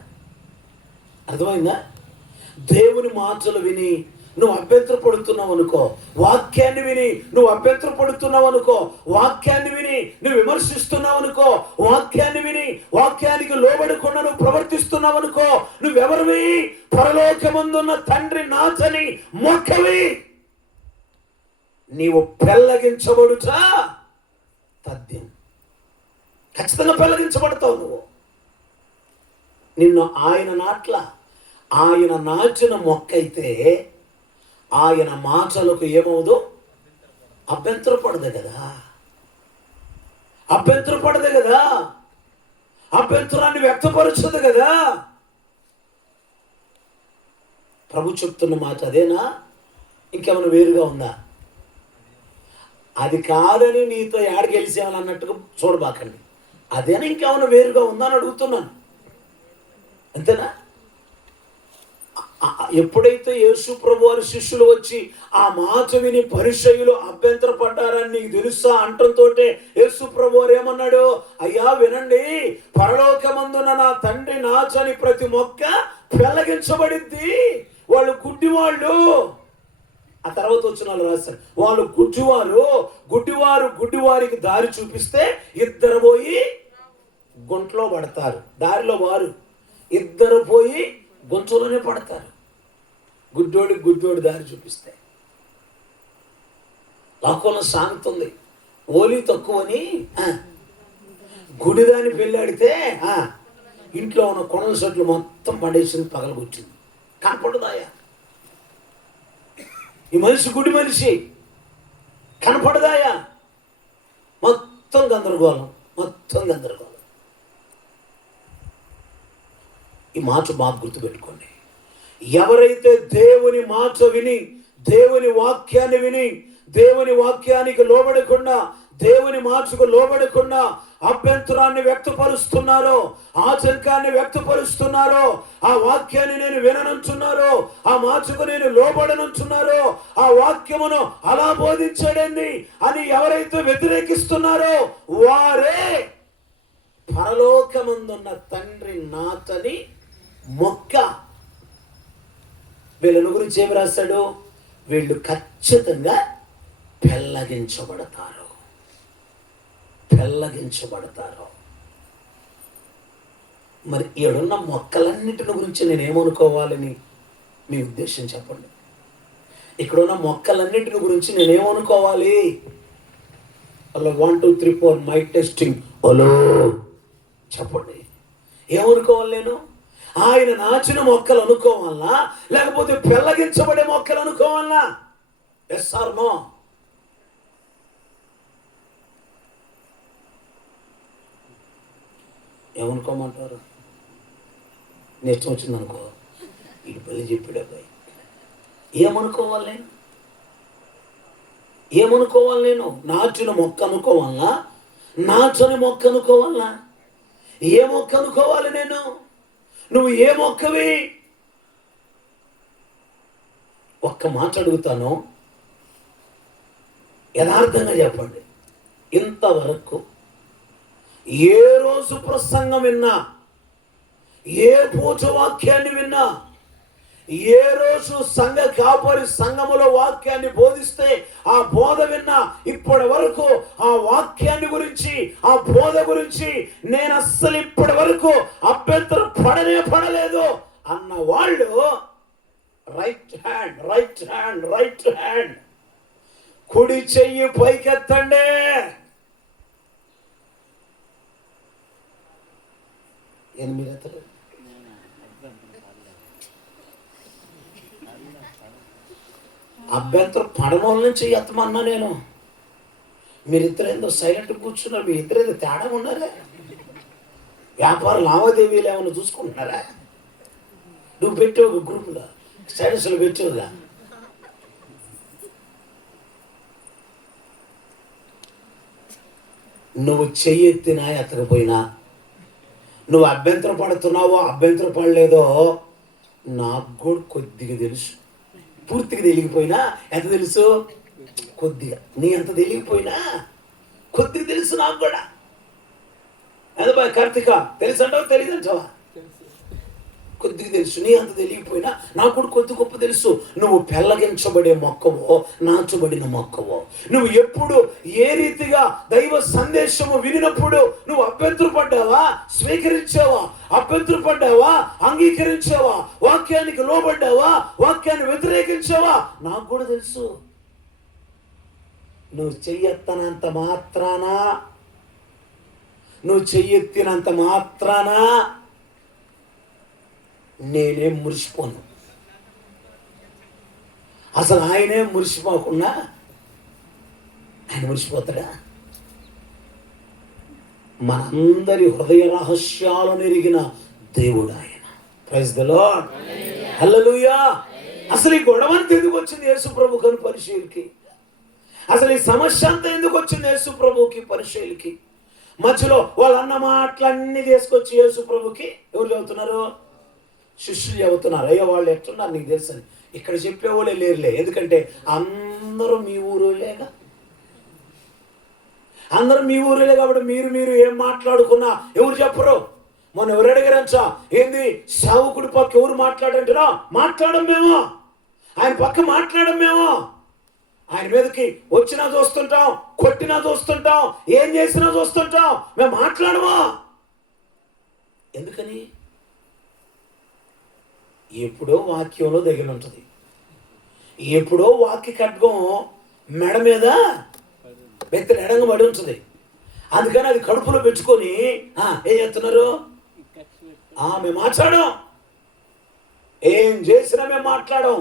దేవుని మాటలు విని నువ్వు అభ్యంతరపడుతున్నావు అనుకో, వాక్యాన్ని విని నువ్వు అభ్యంతరపడుతున్నావు అనుకో, వాక్యాన్ని విని నువ్వు విమర్శిస్తున్నావు అనుకో, వాక్యాన్ని విని వాక్యానికి లోబడకుండా నువ్వు ప్రవర్తిస్తున్నావు అనుకో, నువ్వెవరివి? పరలోకమందున్న తండ్రి నాచని మొక్కవి. నీవు పెళ్ళగించబడుచా తథ్యం. ఖచ్చితంగా పెళ్ళగించబడతావు నువ్వు. నిన్ను ఆయన నాట్ల ఆయన నాచిన మొక్క అయితే ఆయన మాటలకు ఏమవుదు? అభ్యంతరపడదు కదా. అభ్యంతరాన్ని వ్యక్తపరచదు కదా. ప్రభు చెప్తున్న మాట అదేనా? ఇంకేమైనా వేరుగా ఉందా? అది కాదని నీతో ఏడగెలిసేవాళ్ళు అన్నట్టుగా చూడబాకండి. అదేనా ఇంకేమైనా వేరుగా ఉందా అని అడుగుతున్నాను. అంతేనా? ఎప్పుడైతే యేసు ప్రభు వారి శిష్యులు వచ్చి ఆ మాట విని పరిసయ్యులు అభ్యంతరపడ్డారని నీకు తెలుసా అంటంతో యేసు ప్రభు వారు ఏమన్నాడు? అయ్యా వినండి, పరలోకమందున నా తండ్రి నాచని ప్రతి మొక్క పెళ్ళగించబడిద్ది. వాళ్ళు గుడ్డివాళ్ళు. ఆ తర్వాత వచ్చిన వాళ్ళు రాస్తారు, వాళ్ళు గుడ్డివారికి దారి చూపిస్తే ఇద్దరు పోయి గుంటలో పడతారు. దారిలో వారు ఇద్దరు పోయి గుంటలోనే పడతారు. గుడ్డోడి దారి చూపిస్తే. లోకంలో సామెత ఉంది, ఓలి తక్కువని గుడిదాన్ని పెళ్ళాడితే ఇంట్లో ఉన్న కొనల చెట్లు మొత్తం పడేసింది, పగలగొచ్చింది. కనపడదాయా? ఈ మనిషి గుడి మనిషి కనపడదాయా? మొత్తం గందరగోళం. ఈ మాట బాగా గుర్తుపెట్టుకోండి. ఎవరైతే దేవుని మాట విని దేవుని వాక్యాన్ని విని దేవుని వాక్యానికి లోబడకుండా దేవుని మాటకు లోబడకుండా అభ్యంతరాన్ని వ్యక్తపరుస్తున్నారో, ఆటంకాన్ని వ్యక్తపరుస్తున్నారో, ఆ వాక్యాన్ని నేను విననుంచున్నారో, ఆ మాటకు నేను లోబడనుంచున్నారో, ఆ వాక్యమును అలా బోధించడండి అని ఎవరైతే వ్యతిరేకిస్తున్నారో వారే పరలోకమందున్న తండ్రి నాతని మొక్క. వీళ్ళ గురించి ఏమి రాస్తాడు? వీళ్ళు ఖచ్చితంగా పెళ్ళగించబడతారు. మరి ఈడున్న మొక్కలన్నిటిని గురించి నేనేమనుకోవాలని మీ ఉద్దేశం చెప్పండి. ఇక్కడున్న మొక్కలన్నిటిని గురించి నేనేమనుకోవాలి? అలా 1 2 3 4 మైక్ టెస్టింగ్. హలో చెప్పండి, ఏమనుకోవాలి నేను? ఆయన నాచిన మొక్కలు అనుకోవాలనా, లేకపోతే పెళ్ళగించబడే మొక్కలు అనుకోవాలనా? Yes or no? ఏమనుకోమంటారు? నెక్స్ట్ వచ్చింది అనుకో, వీడి పెళ్ళి చెప్పాడు అబ్బాయి. ఏమనుకోవాలి నేను? నాచిన మొక్క అనుకోవాలనా, నాచని మొక్క అనుకోవాలా? ఏ మొక్క అనుకోవాలి నేను? నువ్వు ఏ మొక్కవి? ఒక్క మాట అడుగుతాను, యథార్థంగా చెప్పండి. ఇంతవరకు ఏ రోజు ప్రసంగం విన్నా, ఏ పూజ వాక్యాన్ని విన్నా, ఏ రోజు సంఘ కాపరి సంఘములో వాక్యాన్ని బోధిస్తే ఆ బోధ విన్నా, ఇప్పటి వరకు ఆ వాక్యాన్ని గురించి, ఆ బోధ గురించి నేను అస్సలు ఇప్పటి వరకు అభ్యంతరం పడలేదు అన్న వాళ్ళు right hand, right hand, right hand, కుడి చెయ్యి పైకెత్తండి. అభ్యంతరం పడనోళ్ళ నుంచి ఎత్తమన్నా నేను. మీరిద్దరు ఏందో సైలెంట్ కూర్చున్నారు, మీ ఇద్దరు ఏదో తేడా ఉన్నారా? వ్యాపార లావాదేవీలు ఏమైనా చూసుకుంటున్నారా? నువ్వు పెట్టావు ఒక గ్రూపులో, స్టేటస్లో పెట్టావుగా. నువ్వు చెయ్యి ఎత్తినా ఎత్తకపోయినా, నువ్వు అభ్యంతరం పడుతున్నావో అభ్యంతరం పడలేదో నాకు కూడా కొద్దిగా తెలుసు. పూర్తిగా తెలియకపోయినా ఎంత తెలుసు? కొద్దిగా. నీ ఎంత తెలియకపోయినా కొద్దిగా తెలుసు నాకు కూడా. ఎంత కార్తీక తెలుసు అంటావా? తెలియదంటావా? కొద్దిగా తెలుసు. నీ అంత తెలియకపోయినా నాకు కూడా కొద్ది గొప్ప తెలుసు. నువ్వు పెళ్ళగించబడే మొక్కవో నాచబడిన మొక్కవో, నువ్వు ఎప్పుడు ఏ రీతిగా దైవ సందేశము వినినప్పుడు నువ్వు అభ్యంతరపడ్డావా, స్వీకరించావా, అభ్యంతరపడ్డావా, అంగీకరించావా, వాక్యానికి లోబడ్డావా, వాక్యాన్ని వ్యతిరేకించావా నాకు కూడా తెలుసు. నువ్వు చెయ్యెత్తనంత మాత్రాన, నువ్వు చెయ్యెత్తినంత మాత్రాన నేనేం మురిసిపోను. అసలు ఆయనే మురిసిపోకుండా ఆయన మురిసిపోతాడా? మనందరి హృదయ రహస్యాలను ఎరిగిన దేవుడు ఆయన. ప్రైజ్ ది లార్డ్, హల్లెలూయా. అసలు ఈ గొడవంతా ఎందుకు వచ్చింది యేసు ప్రభువుకి పరిశీలికి? అసలు ఈ సమస్య అంతా ఎందుకు వచ్చింది యేసు ప్రభువుకి పరిశీలికి? మధ్యలో వాళ్ళు అన్న మాటలన్నీ తీసుకొచ్చి యేసు ప్రభుకి ఎవరు చెబుతున్నారు? శిష్యులు చెబుతున్నారు. అయ్యో వాళ్ళు ఎట్లున్నారు నీకు తెలుసు అని. ఇక్కడ చెప్పేవాళ్ళే లేరులే, ఎందుకంటే అందరూ మీ ఊరులేగా, అందరూ మీ ఊరులే కాబట్టి మీరు ఏం మాట్లాడుకున్నా ఎవరు చెప్పరు. మొన్న ఎవరు అడిగారంచా, ఏంది సావుకుడి పక్క ఎవరు మాట్లాడంటున్నా? మాట్లాడం మేము, ఆయన పక్క మాట్లాడం మేము. ఆయన మీదకి వచ్చినా చూస్తుంటాం, కొట్టినా చూస్తుంటాం, ఏం చేసినా చూస్తుంటాం, మేము మాట్లాడమా? ఎందుకని? ఎప్పుడో వాక్యంలో దగ్గర ఉంటుంది, ఎప్పుడో వాక్య ఖడ్గం మెడ మీద వ్యక్తులు ఎడంగా పడి ఉంటుంది. అందుకని అది కడుపులో పెట్టుకొని ఏం చేస్తున్నారు? మేము మాట్లాడాం, ఏం చేసినా మేము మాట్లాడాం.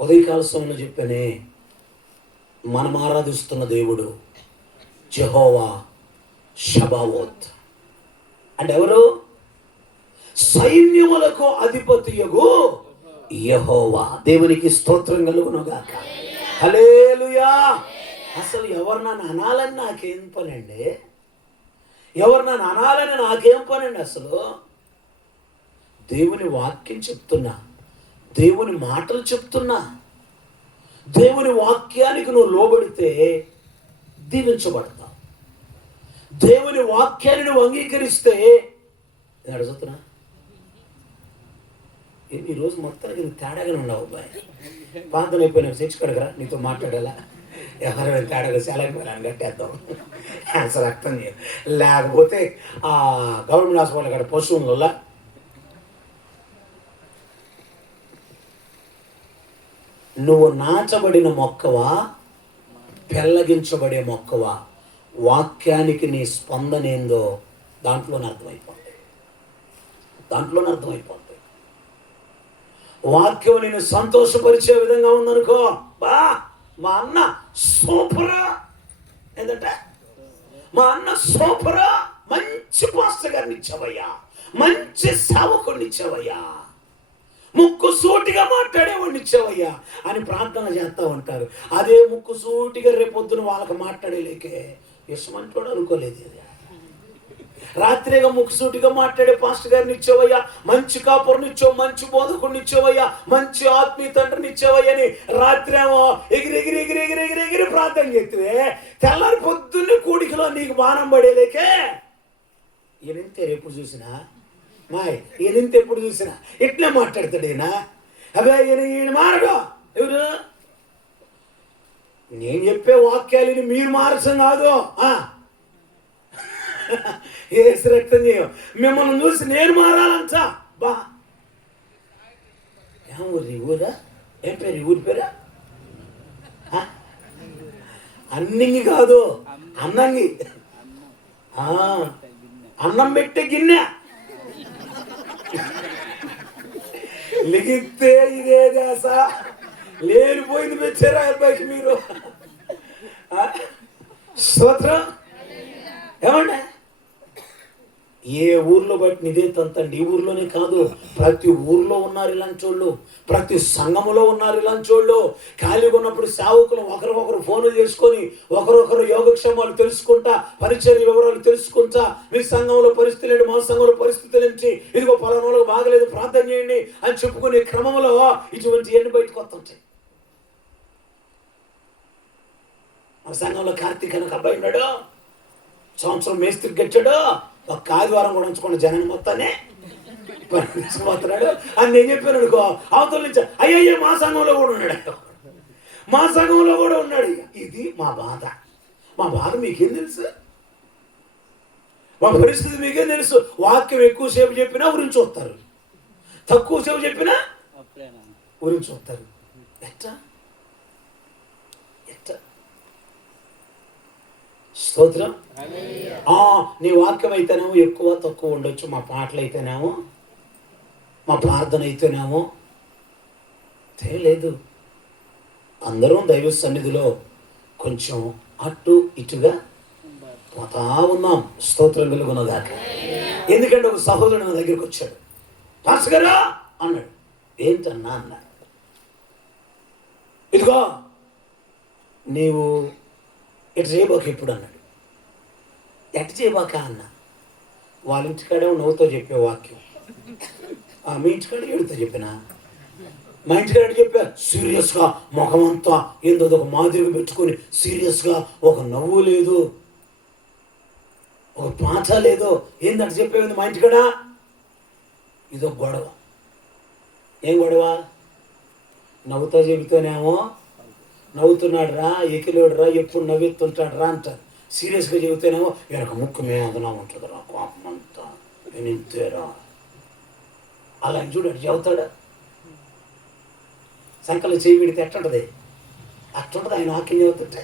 ఉదయకాల సమయంలో చెప్పానే, మనం ఆరాధిస్తున్న దేవుడు యెహోవా షబావోత్ అంటే ఎవరు? సైన్యములకు అధిపతియగు యెహోవా. దేవునికి స్తోత్రం కలుగునుగాక. హల్లెలూయా. అసలు ఎవరినైనా అనాలని నాకేం పని అండి? ఎవరినైనా అనాలని నాకేం పని అండి? అసలు దేవుని వాక్యం చెప్తున్నా, దేవుని మాటలు చెప్తున్నా, దేవుని వాక్యానికి నువ్వు లోబడితే దీవించబడతావు. దేవుని వాక్యాన్ని నువ్వు అంగీకరిస్తే నేను అడుగుతున్నా, ఈరోజు మొత్తానికి నువ్వు తేడాగానే ఉన్నావు అబ్బాయి. ప్రాంతం అయిపోయినా చర్చి కడగరా, నీతో మాట్లాడాలా? ఎవరైనా తేడాగా సెలైపోయినా కట్టేద్దాం, ఆన్సర్ అర్థం చేయాలి. లేకపోతే గవర్నమెంట్ హాస్పిటల్ కాడ పశువుల నువ్వు నాచబడిన మొక్కవా, పెళ్ళగించబడే మొక్కవా? వాక్యానికి నీ స్పందన ఏందో దాంట్లోనే అర్థమైపోతుంది. వాక్యం నేను సంతోషపరిచే విధంగా ఉందనుకో, మా అన్న సూపరా, ఏంటంటే మా అన్న సూపరా, మంచి పాస్టర్ గారిని ఇచ్చావయ్యా, మంచి సేవకుడిని ఇచ్చావయ్యా, ముక్కు సూటిగా మాట్లాడేవాడిని ఇచ్చావయ్యా అని ప్రార్థన చేస్తూ ఉంటారు. అదే ముక్కు సూటిగా రేపొద్దున వాళ్ళకి మాట్లాడేలేకే ఇష్టమంటోడు అనుకోలేదు. రాత్రిగా ముక్కుసూటిగా మాట్లాడే పాస్టర్ గారిని ఇచ్చేవయ్యా, మంచి కాపురిని ఇచ్చావు, మంచి బోధకుడిని ఇచ్చేవయ్యా, మంచి ఆత్మీయ తండ్రిని ఇచ్చేవయ్యా అని రాత్రేమో ఎగిరి ఎగిరి ఎగిరి ఎగిరి ఎగిరి ఎగిరి ప్రార్థన చేస్తే తెల్లారి పొద్దున్నే కూడికలో నీకు బాణం పడేలేకే ఈయనంతే ఎప్పుడు చూసినా ఈయనంత ఎప్పుడు చూసినా ఇట్లే మాట్లాడతాడు. ఈయన అవే ఈయన మారడు. ఎవరు నేను చెప్పే వాక్యాలని మీరు మార్చం కాదు. ఏ రక్తం చేయం మిమ్మల్ని చూసి నేను మారాలంటా. బా ఏం ఊరి ఊరా? ఏం పేరు ఊరి పేరా? అన్నింగి కాదు, అన్నంగి. అన్నం పెట్టే గిన్నె లిగితే ఇదే దేశ లేనిపోయింది పెట్టారా అబ్బాయికి మీరు. స్తోత్రం. ఏమండి ఏ ఊర్లో బట్టి ఇదే తంతండి. ఈ ఊర్లోనే కాదు, ప్రతి ఊర్లో ఉన్నారు ఇలాంటి వాళ్ళు, ప్రతి సంఘములో ఉన్నారు ఇలాంటి వాళ్ళు. ఖాళీగా ఉన్నప్పుడు సేవకులు ఒకరికొకరు ఫోన్లు చేసుకొని ఒకరొకరు యోగక్షేమాలు తెలుసుకుంటా, పరిచర్య వివరాలు తెలుసుకుంటా, మీ సంఘంలో పరిస్థితి లేదు, మా సంఘంలో పరిస్థితులు ఏంటి, ఇదిగో పలానోళ్ళకి బాగలేదు ప్రార్థన చేయండి అని చెప్పుకునే క్రమంలో ఇటువంటి ఎన్ని బయటకు వస్తుంటాయి. మా సంఘంలో కార్తీక్ అని ఒక అబ్బాయి ఉన్నాడు, సంవత్సరం మేస్త్రికి గచ్చాడు, ఒక ఆదివారం కూడా ఉంచుకున్న జనాన్ని మొత్తాన్ని పోతున్నాడు అని నేను చెప్పాను అనుకో, అవతల నుంచి అయ్యయ్యో మా సంఘంలో కూడా ఉన్నాడు, మా సంఘంలో కూడా ఉన్నాడు. ఇది మా బాధ. మా బాధ మీకేం తెలుసు? మా పరిస్థితి మీకేం తెలుసు? వాక్యం ఎక్కువసేపు చెప్పినా ఉరించి వస్తారు, తక్కువసేపు చెప్పినా ఉరించి వస్తారు. ఎట్లా ఎట్లా? స్తోత్రం. నీ వాక్యం అయితేనేమో ఎక్కువ తక్కువ ఉండొచ్చు, మా పాటలు అయితేనేమో, మా ప్రార్థన అయితేనేమో తెలియలేదు. అందరం దైవ సన్నిధిలో కొంచెం అటు ఇటుగా పోతా ఉన్నాం. స్తోత్రం కలుగునగాక. ఎందుకంటే ఒక సహోదరుడు నా దగ్గరికి వచ్చాడు, పాస్టర్ గారు అన్నాడు. ఏంటన్నా అన్నాడు. ఇదిగో నీవు ఇటు చేయబోక ఎప్పుడు అన్నాడు. ఎట్ చేయబాక అన్న. వాళ్ళ ఇంటికాడే నవ్వుతో చెప్పే వాక్యం, మీ ఇంటికాడ ఏడుతో చెప్పిన, మా ఇంటికాడ చెప్పా సీరియస్గా ముఖమంతా ఏందో ఒక మాదిరిగా పెట్టుకొని సీరియస్గా, ఒక నవ్వు లేదు, ఒక పాట లేదు, ఏందంటే చెప్పేది మా ఇంటికాడ. ఇదో గొడవ. ఏం గొడవ? నవ్వుతో చెబితేనేమో నవ్వుతున్నాడు రా, ఎకిలోడు రా, ఎప్పుడు నవ్వెత్తుంటాడు రా అంటారు. సీరియస్గా చెబితేనేమో వెనక ముక్కు మేదనా ఉంటుంది రా, కోపం అంతా నేనింతేరా. అలా చూడాడు చెబుతాడా? సంకలు చేయి పెడితే ఎట్టుంటది? అట్టుంటది. ఆయన వాక్యం చెబుతుంటే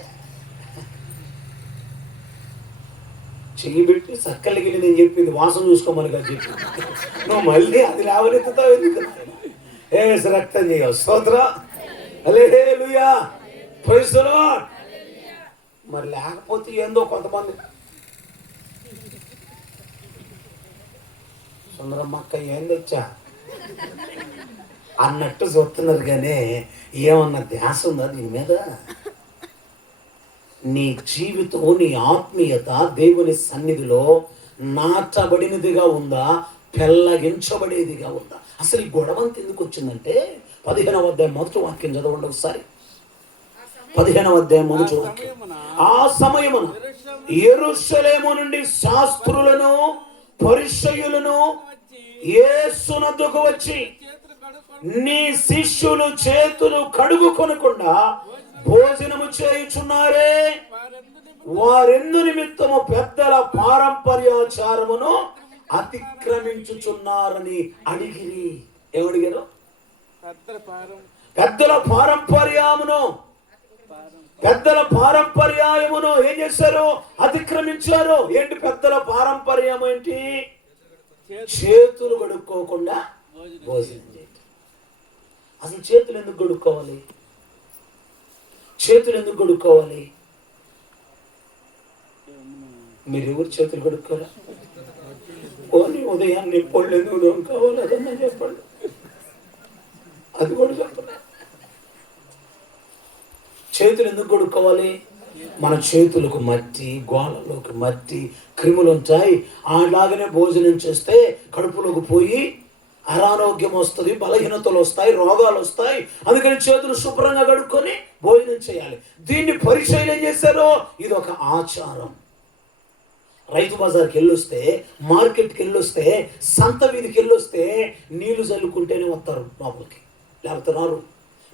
చెయ్యి పెట్టి సక్కలకి నేను చెప్పింది వాసన చూసుకోమని కదా చెప్పి, నువ్వు మళ్ళీ అది లేవనెత్తుతావు ఎందుకు? రక్తం చేయవు. స్తోత్ర. హల్లెలూయా. Praise the lord. మరి లేకపోతే ఏందో కొంతమంది సుందరమ్మ అక్క ఏం తెచ్చా అన్నట్టు చూస్తున్నారు, కానీ ఏమన్నా ధ్యాస ఉందా దీని మీద? నీ జీవితం, నీ ఆత్మీయత దేవుని సన్నిధిలో నాటబడినదిగా ఉందా, పెళ్ళగించబడేదిగా ఉందా? అసలు ఈ గొడవంత ఎందుకు వచ్చిందంటే 15వ అధ్యాయం మొదటి వాక్యం చదవండి ఒకసారి. 15వ అధ్యాయం మొదటి వాక్యం. ఆ సమయమున యెరూషలేము నుండి శాస్త్రులను పరిసయ్యులను యేసునొద్దకు వచ్చి, నీ శిష్యులు చేతులు కడుగుకొనకుండా భోజనము చేయుచున్నారే, వారెందు నిమిత్తము పెద్దల పారంపర్యాచారమును అతిక్రమించుచున్నారని అడిగిరి. ఏమడిగారు? పెద్దల పారంపర్యమును ఏం చేశారు? అతిక్రమించారు. ఏంటి పెద్దల పారంపర్యం? ఏంటి? చేతులు కడుక్కోకుండా భోజనం చేయటం. అసలు చేతులు ఎందుకు కడుక్కోవాలి? చేతులు ఎందుకు కడుక్కోవాలి? మీరు ఎవరు చేతులు కడుక్కోరా? ఓన్లీ ఉదయాన్నే పళ్ళు ఎందుకు కావాలి అదన్నా చెప్పండి. చేతులు ఎందుకు కడుక్కోవాలి? మన చేతులకు మట్టి, గోళ్ళలోకి మట్టి, క్రిములు ఉంటాయి. అలాగనే భోజనం చేస్తే కడుపులోకి పోయి అనారోగ్యం వస్తుంది, బలహీనతలు వస్తాయి, రోగాలు వస్తాయి. అందుకని చేతులు శుభ్రంగా కడుక్కొని భోజనం చేయాలి. దీన్ని పరిచయం ఏం చేశారో ఇది ఒక ఆచారం. రైతు బజార్కి వెళ్ళొస్తే, మార్కెట్కి వెళ్ళొస్తే, సంత వీధికి వెళ్ళొస్తే నీళ్లు చల్లుకుంటేనే వస్తారు లోపలికి, లేకపోతే రారు.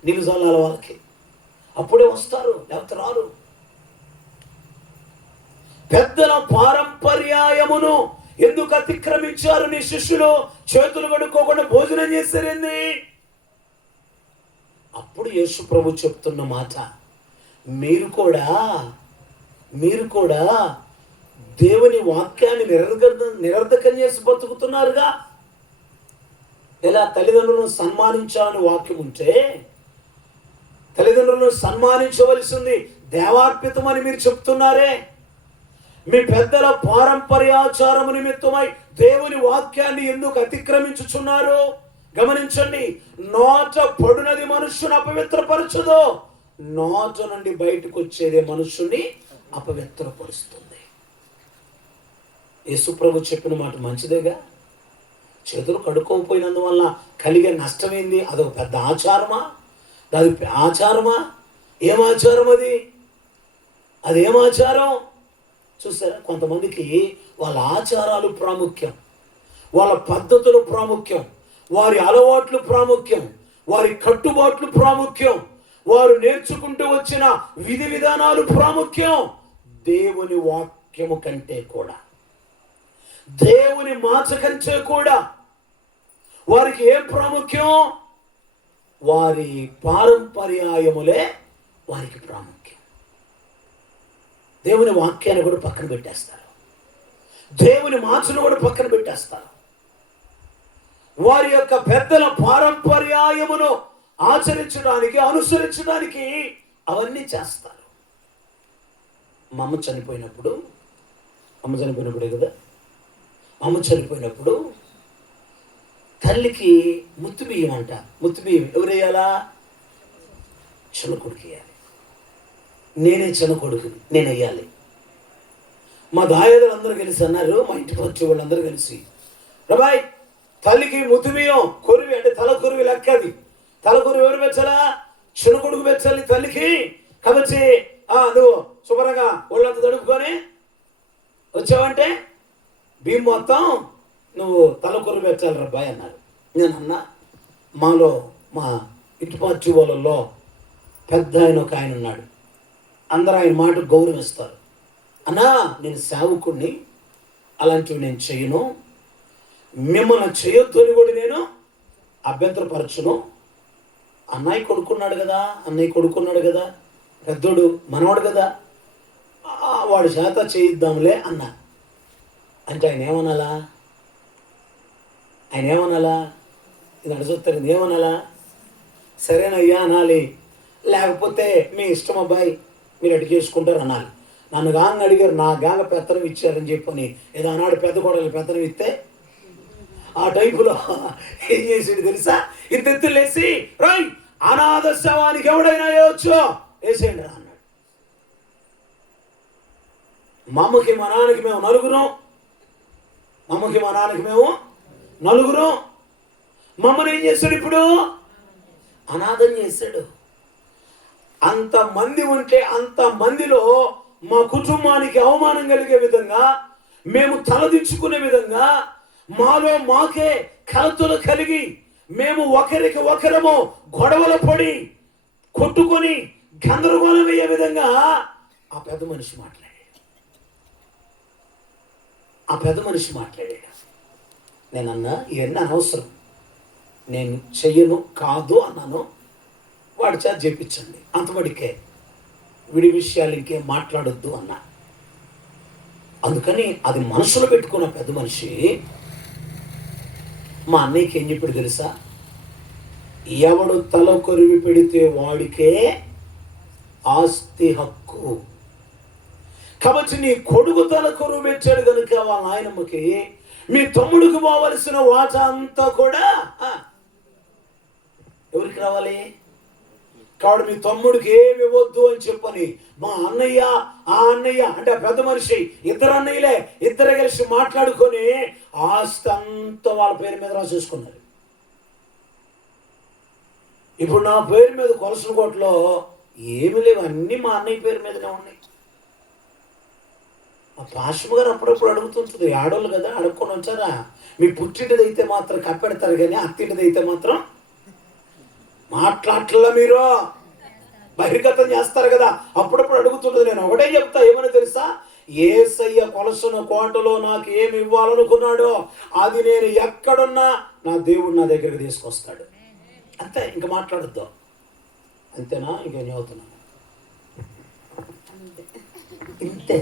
నీళ్లు చల్లాలి వాళ్ళకి, అప్పుడే వస్తారు, లేకపోతే రారు. పెద్దల పారంపర్యాయమును ఎందుకు అతిక్రమించారు నీ శిష్యులు? చేతులు కడుక్కోకుండా భోజనం చేశారేంది? అప్పుడు యేసు ప్రభు చెప్తున్న మాట, మీరు కూడా దేవుని వాక్యాన్ని నిరర్ధకం చేసి బతుకుతున్నారుగా. ఎలా తల్లిదండ్రులను సన్మానించాలని వాక్యం ఉంటే తల్లిదండ్రులను సన్మానించవలసింది దేవార్పితమని మీరు చెప్తున్నారే. మీ పెద్దల పారంపర్యాచారము నిమిత్తమై దేవుని వాక్యాన్ని ఎందుకు అతిక్రమించుచున్నారు? గమనించండి, నోట పడునది మనుష్యుని అపవిత్రపరచదు, నోట నుండి బయటకు వచ్చేదే మనుష్యుని అపవిత్రపరుస్తుంది. యేసుప్రభు చెప్పిన మాట మంచిదేగా. చేతులు కడుక్కోకపోయినందువల్ల కలిగే నష్టమేంది? అదొక పెద్ద ఆచారమా? అది ఆచారమా? ఏం ఆచారం అది? అదేం ఆచారం? చూసారా, కొంతమందికి వాళ్ళ ఆచారాలు ప్రాముఖ్యం, వాళ్ళ పద్ధతులు ప్రాముఖ్యం, వారి అలవాట్లు ప్రాముఖ్యం, వారి కట్టుబాట్లు ప్రాముఖ్యం, వారు నేర్చుకుంటూ వచ్చిన విధి విధానాలు ప్రాముఖ్యం దేవుని వాక్యము కంటే కూడా, దేవుని మాట కంటే కూడా వారికి ఏం ప్రాముఖ్యం? వారి పారంపర్యాయములే వారికి ప్రాముఖ్యం. దేవుని వాక్యాన్ని కూడా పక్కన పెట్టేస్తారు, దేవుని మాటను కూడా పక్కన పెట్టేస్తారు. వారి యొక్క పెద్దల పారంపర్యాయమును ఆచరించడానికి, అనుసరించడానికి అవన్నీ చేస్తారు. అమ్మ చనిపోయినప్పుడే కదా, అమ్మ చనిపోయినప్పుడు తల్లికి ముత్తు బియ్యం అంట. ముత్తు బియ్యం ఎవరు వేయాలా? చిన్న కొడుకు వేయాలి. నేనే చిన్న కొడుకుని, నేను వేయాలి. మా దాయాదులు అందరూ కలిసి అన్నారు, మా ఇంటికి వచ్చే వాళ్ళందరూ కలిసి, రబాయ్ తల్లికి ముత్తు బియ్యం కొరివి అంటే తల కొరివి లెక్కది. తల కొరివి ఎవరు పెంచాలా? చిన్న కొడుకు పెంచాలి తల్లికి. కాబట్టి నువ్వు శుభ్రంగా ఒళ్ళంతా తడుపుకొని వచ్చావంటే బియ్యం మొత్తం నువ్వు తలకొరు పెట్టాలి రబ్బాయి అన్నారు. నేను అన్నా, మాలో మా ఇటుపార్టీ వాళ్ళల్లో పెద్ద ఆయన ఒక ఆయన ఉన్నాడు, అందరూ ఆయన మాట గౌరవిస్తారు. అన్నా, నేను సేవకుడిని, అలాంటివి నేను చేయను, మిమ్మల్ని చేయొద్దు అని కూడా నేను అభ్యంతరపరచును. అన్నయ్య కొడుకున్నాడు కదా, పెద్దోడు మనవాడు కదా, వాడి చేత చేయిద్దాంలే అన్నా. అంటే ఆయన ఏమనాలా? ఇది అడుగుతారు, ఏమనాలా? సరేనయ్యా అనాలి, లేకపోతే మీ ఇష్టం అబ్బాయి మీరు అడిగి చేసుకుంటారు అనాలి. నన్ను గాంగ అడిగారు, నా గాంగ పెత్తనం ఇచ్చారని చెప్పని ఏదో అన్నాడు. పెద్ద కోడలు పెత్తనం ఇస్తే ఆ టైపులో ఏం చేసాడు తెలుసా? ఇంతెత్తులేసి రాయ్ అనాథ శవానికి ఎవడైనా వేయవచ్చు, వేసేయండి రా అన్నాడు. మా అమ్మకి మా నాన్నకి మేము నలుగురు. మమ్మల్ని ఏం చేశాడు? ఇప్పుడు అనాథం చేశాడు. అంతమంది ఉంటే అంతమందిలో మా కుటుంబానికి అవమానం కలిగే విధంగా, మేము తలదించుకునే విధంగా, మాలో మాకే కలతలు కలిగి, మేము ఒకరికి ఒకరము గొడవలు పడి కొట్టుకొని గందరగోళం అయ్యే విధంగా ఆ పెద్ద మనిషి మాట్లాడాడు. నేనన్నా, ఇవన్నీ అనవసరం, నేను చెయ్యను కాదు అన్నాను. వాడి చేత చేపించండి, అంతవడికే, విడి విషయాలు ఇంకేం మాట్లాడొద్దు అన్నా. అందుకని అది మనసులో పెట్టుకున్న పెద్ద మనిషి మా అన్నయ్యకి ఏం చెప్పాడు తెలుసా? ఎవడు తల కొరివి పెడితే వాడికే ఆస్తి హక్కు. కాబట్టి నీ కొడుకు తల కొరువు పెట్టాడు కనుక వాళ్ళ నాయనమ్మకి మీ తమ్ముడికి పోవలసిన వాటా అంతా కూడా ఎవరికి రావాలి? కాబట్టి మీ తమ్ముడికి ఏమి ఇవ్వద్దు అని చెప్పని మా అన్నయ్య ఆ అన్నయ్య అంటే ఆ పెద్ద మనిషి ఇద్దరు అన్నయ్యలే ఇద్దరు కలిసి మాట్లాడుకొని ఆస్తి అంతా వాళ్ళ పేరు మీద రాసేసుకున్నారు. ఇప్పుడు నా పేరు మీద కొలసనకోటలో ఏమి లేవు, అన్నీ మా అన్నయ్య పేరు మీదనే ఉన్నాయి. మా పాశమ్మ గారు అప్పుడప్పుడు అడుగుతుంటుంది, ఆడోళ్ళు కదా అడుక్కొని వచ్చారా, మీ పుట్టింటిది అయితే మాత్రం కప్పెడతారు కానీ అత్తింటిది అయితే మాత్రం మాట్లాడట్లా, మీరు బహిర్గతం చేస్తారు కదా. అప్పుడప్పుడు అడుగుతుంటుంది. నేను ఒకటే చెప్తా, ఏమని తెలుసా, యేసయ్య కొలసన కోటలో నాకు ఏమి ఇవ్వాలనుకున్నాడో అది నేను ఎక్కడున్నా నా దేవుడు నా దగ్గరికి తీసుకొస్తాడు. అంతే, ఇంకా మాట్లాడద్దు. అంతేనా? ఇంకేం చదువుతున్నా ఇంతే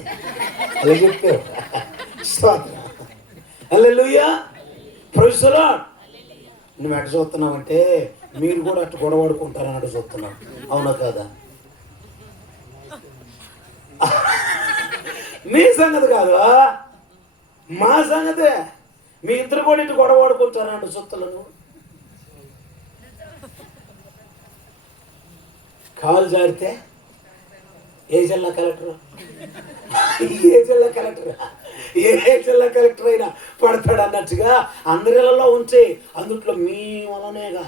అలా చెప్పే. హల్లెలూయా, ప్రైజ్ ది లార్డ్. నువ్వు ఎట్ట చూస్తున్నావంటే మీరు కూడా అట్టు గొడవడుకుంటారని అటు చూస్తున్నావు, అవునా కాదా? మీ సంగతి కాదు, మా సంగతే. మీ ఇద్దరు కూడా ఇటు గొడవడుకుంటారని అటు చూస్తున్నాను. కాలు జారితే ఏ జిల్లా కలెక్టర్, ఏ జిల్లా కలెక్టర్, ఏ జిల్లా కలెక్టర్ అయినా పడతాడు అన్నట్టుగా అందరిలో ఉంచి అందుట్లో మీ వలనేగా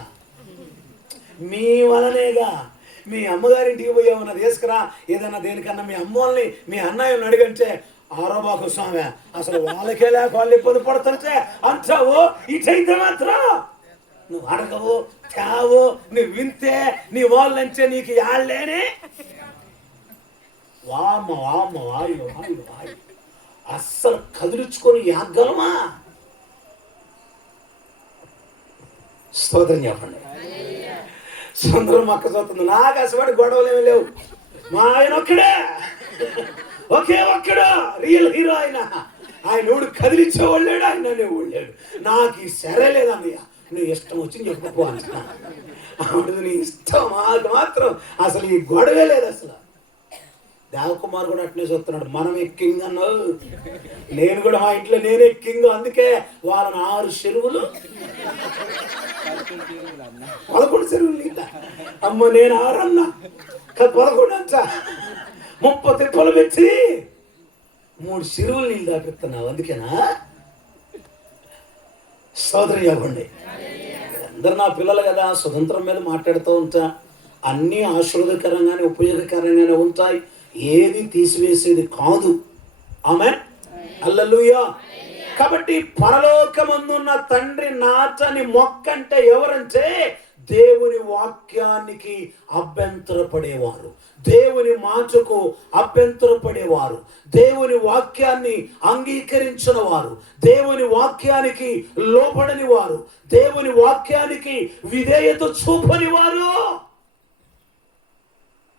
మీ అమ్మగారింటికి పోయేమన్నా తీసుకురా ఏదైనా దేనికన్నా మీ అమ్మల్ని మీ అన్నయ్యని అడిగంటే ఆరోబాకు స్వామి అసలు వాళ్ళకే లేక వాళ్ళు ఇబ్బంది పడతారే అంటావు. ఇటైతే మాత్రం నువ్వు అడగవు తావు, నువ్వు వింతే నీ వాళ్ళంటే నీకు యాళ్ళేనే వామ్మ వామ్మ వాయు వాయు వాయు అస్సలు కదిలించుకొని యాగలమా? స్తోత్రం చెప్పండి. సుందరం అక్క చూస్తుంది. నాకు అసలు గొడవలు ఏమి లేవు. మా ఆయన ఒక్కడే, ఒకే ఒక్కడు రియల్ హీరో. ఆయన ఊడు కదిలించేవాళ్ళు లేడు, ఆయన అనేవాళ్ళు లేడు. నాకు ఈ సరే లేదన్నయ్య, నువ్వు ఇష్టం వచ్చింది చెప్పుకో అంటున్నా. ఆవిడ నీ ఇష్టం, మాకు మాత్రం అసలు ఈ గొడవే లేదు. అసలు దేవకుమార్ కూడా అట్నే చూస్తున్నాడు, మనం ఎక్కింగ్ అన్నావు, నేను కూడా మా ఇంట్లో నేను ఎక్కింగ్. అందుకే వాళ్ళని 6 చెరువులు 11 చెరువులు నీళ్ళ అమ్మ, నేను 6 అన్నా 11 అంట 30 తిప్పలు పెట్టి 3 చెరువులు నీళ్ళు దాపిస్తున్నావు. అందుకేనా? సోదరి ఇవ్వండి. అందరు నా పిల్లలు కదా, స్వతంత్రం మీద మాట్లాడుతూ ఉంటా. అన్నీ ఆశీర్వాదకరంగానే ఉపయోగకరంగానే ఉంటాయి, ఏది తీసివేసేది కాదు. ఆమేన్, హల్లెలూయా. కాబట్టి పరలోకమందున్న తండ్రి నాటని మొక్క అంటే ఎవరంటే దేవుని వాక్యానికి అభ్యంతరపడేవారు, దేవుని మాటకు అభ్యంతరపడేవారు, దేవుని వాక్యాన్ని అంగీకరించిన వారు, దేవుని వాక్యానికి లోబడని వారు, దేవుని వాక్యానికి విధేయత చూపని వారు.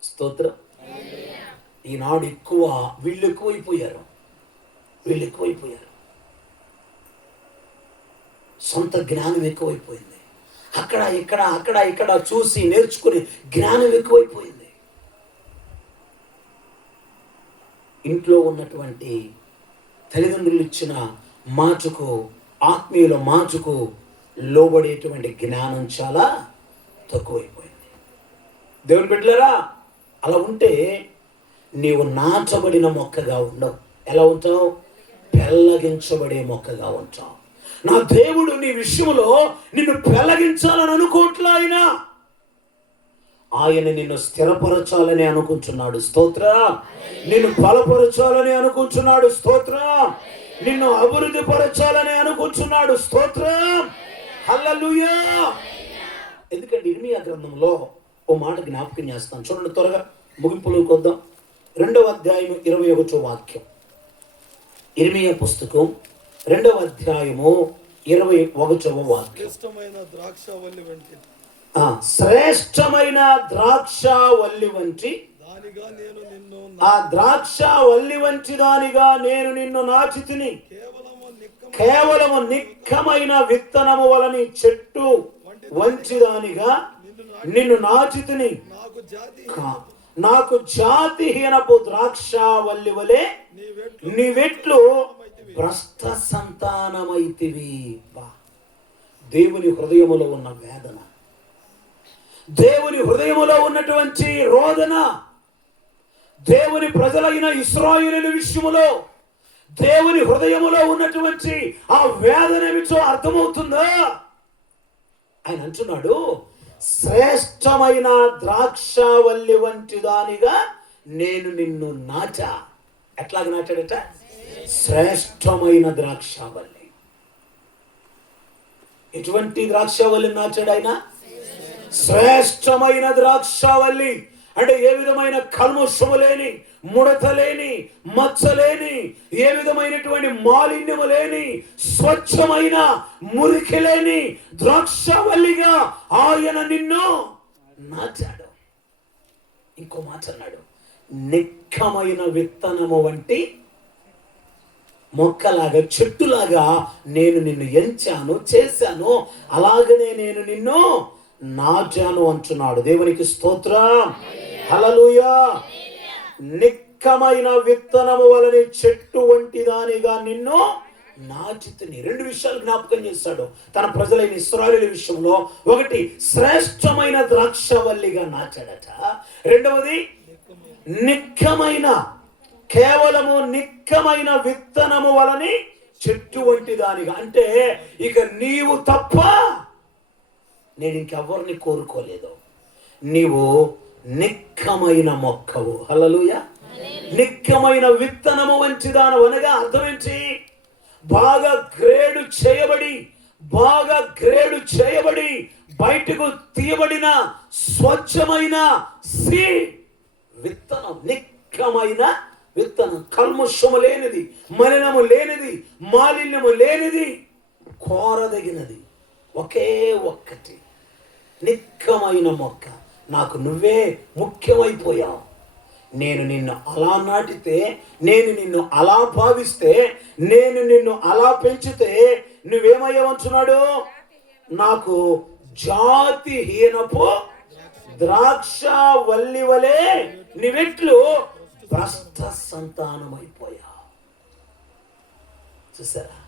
స్తోత్రం. ఈనాడు వీళ్ళు ఎక్కువైపోయారు. సొంత జ్ఞానం ఎక్కువైపోయింది. అక్కడ ఇక్కడ చూసి నేర్చుకుని జ్ఞానం ఎక్కువైపోయింది. ఇంట్లో ఉన్నటువంటి తల్లిదండ్రులు ఇచ్చిన మాటకు, ఆత్మీయుల మాటకు లోబడేటువంటి జ్ఞానం చాలా తక్కువైపోయింది. దేవుని బిడ్డలారా, అలా ఉంటే నీవు నాచబడిన మొక్కగా ఉండవు. ఎలా ఉంటావు? పెళ్ళగించబడే మొక్కగా ఉంటావు. నా దేవుడు నీ విషయంలో నిన్ను పెళ్ళగించాలని అనుకోవట్లే. ఆయన నిన్ను స్థిరపరచాలని అనుకుంటున్నాడు. స్తోత్రం. నిన్ను బలపరచాలని అనుకుంటున్నాడు. స్తోత్రం. నిన్ను అభివృద్ధి పరచాలని అనుకుంటున్నాడు. స్తోత్రం. హల్లెలూయా. ఎందుకంటే ఇర్మియా గ్రంథంలో ఓ మాట జ్ఞాపకం చేస్తాను, చూడండి. త్వరగా ముగింపులోకి వద్దాం. 2వ అధ్యాయం 21వ వాక్యం. ఇర్మియా పుస్తకం 2వ అధ్యాయము 21వ వాక్యం. శ్రేష్టమైన ద్రాక్షవల్లి వంటి ఆ ద్రాక్షవల్లి వంటి దానిగా నేను నిన్ను నాచితిని. కేవలము నిక్కమైన విత్తనము వలని చెట్టు వంచిదానిగా నిన్ను నాచితిని. నాకు జాతిహీనపు ద్రాక్షవల్లి వలె నీవెట్లు భ్రష్ట సంతానమైతివి. దేవుని హృదయములో ఉన్న వేదన, దేవుని హృదయములో ఉన్నటువంటి రోదన, దేవుని ప్రజలైన ఇశ్రాయేలీయుల విషయములో దేవుని హృదయములో ఉన్నటువంటి ఆ వేదన ఏమిటో అర్థమవుతుందా? ఆయన అంటున్నాడు, శ్రేష్టమైన ద్రాక్షవల్లి వంటి దానిగా నేను నిన్ను నాటా. ఎట్లాగ నాటాడట? శ్రేష్టమైన ద్రాక్షవల్లి. ఎటువంటి ద్రాక్షవల్లి నాటాడు ఆయన? శ్రేష్టమైన ద్రాక్షవల్లి. అంటే ఏ విధమైన కల్మషము లేని, ముడత లేని, మచ్చ లేని, ఏ విధమైనటువంటి మాలిన్యము లేని, స్వచ్ఛమైన మురికి లేని ద్రాక్షవల్లిగా ఆయన నిన్ను నాటాడు. ఇంకో మాట అన్నాడు, నిక్కమైన విత్తనము వంటి మొక్కలాగా, చెట్టులాగా నేను నిన్ను ఎంచాను, చేశాను, అలాగనే నేను నిన్ను నాటాను అంటున్నాడు. దేవునికి స్తోత్రం, హల్లెలూయా. నిక్కమైన విత్తనము వలన చెట్టు వంటి దానిగా నిన్ను నాటితిని. రెండు విషయాలు జ్ఞాపకం చేస్తాడు తన ప్రజలైన ఇశ్రాయేలు విషయంలో. ఒకటి, శ్రేష్టమైన ద్రాక్షవల్లిగా నాటాడట. రెండవది, నిక్కమైన, కేవలము నిక్కమైన విత్తనము వలని చెట్టు వంటి దానిగా. అంటే ఇక నీవు తప్ప నేను ఇంకెవరిని కోరుకోలేదు. నీవు నిక్కమైన మొక్కవు. హల్లెలూయా. నిక్కమైన విత్తనము వంటి దానవు అనగా అర్థం ఏంటి? బాగా గ్రేడు చేయబడి బయటకు తీయబడిన స్వచ్ఛమైన విత్తనం. నిక్కమైన విత్తనం, కల్మషము లేనిది, మలినము లేనిది, మాలిన్యము లేనిది, కోరదగినది, ఒకే ఒక్కటి నిక్కమైన మొక్క. నాకు నువ్వే ముఖ్యమైపోయావు. నేను నిన్ను అలా నాటితే, నేను నిన్ను అలా భావిస్తే, నేను నిన్ను అలా పెంచితే నువ్వేమయ్యావంటున్నాడు? నాకు జాతిహీనపు ద్రాక్షవల్లి వలె నువ్వెట్లు భ్రష్ట సంతానమైపోయావు. చూసారా?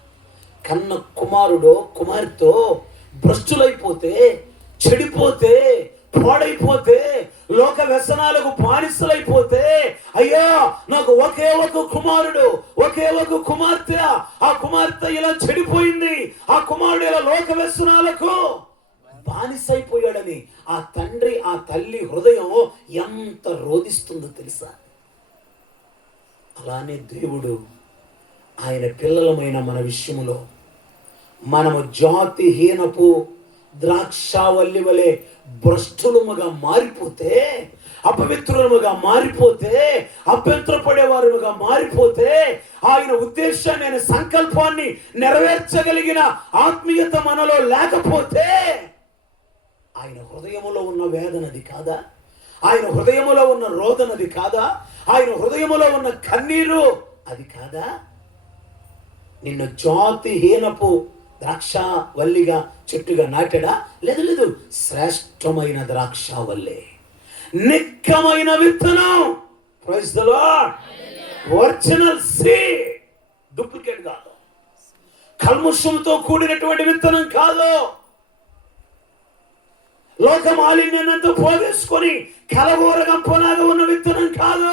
కన్న కుమారుడు కుమార్తె భ్రష్టులైపోతే, చెడిపోతే, పాడైపోతే, లోక వ్యసనాలకు బానిసలైపోతే, అయ్యా నాకు ఒకే ఒక కుమారుడు, ఒకే ఒక కుమార్తె, ఆ కుమార్తె ఇలా చెడిపోయింది, ఆ కుమారుడు ఇలా లోక వ్యసనాలకు బానిసైపోయాడని ఆ తండ్రి, ఆ తల్లి హృదయం ఎంత రోదిస్తుందో తెలుసా? అలానే దేవుడు ఆయన పిల్లలమైన మన విషయంలో మనము జాతిహీనపు ద్రాక్షవల్లి వలె భ్రష్టులముగా మారిపోతే, అపవిత్రులముగా మారిపోతే, అభ్యంతరపడేవారుగా మారిపోతే, ఆయన ఉద్దేశాన్ని, ఆయన సంకల్పాన్ని నెరవేర్చగలిగిన ఆత్మీయత మనలో లేకపోతే, ఆయన హృదయములో ఉన్న వేదనది కాదా? ఆయన హృదయములో ఉన్న రోదనది కాదా? ఆయన హృదయములో ఉన్న కన్నీరు అది కాదా? నిన్ను జాతిహీనపు ద్రాక్షవల్లిగా చెట్టుగా నాటాడా? లేదు, శ్రేష్టమైన ద్రాక్షవల్లి, నిక్కమైన విత్తనం. Praise the Lord. Original seed, duplicate కాదు, కల్మషంతో కూడినటువంటి విత్తనం కాదు, లోక మాలిన్యాన్నంతా పోగేసుకొని కలగూరగంపలాగా ఉన్న విత్తనం కాదు.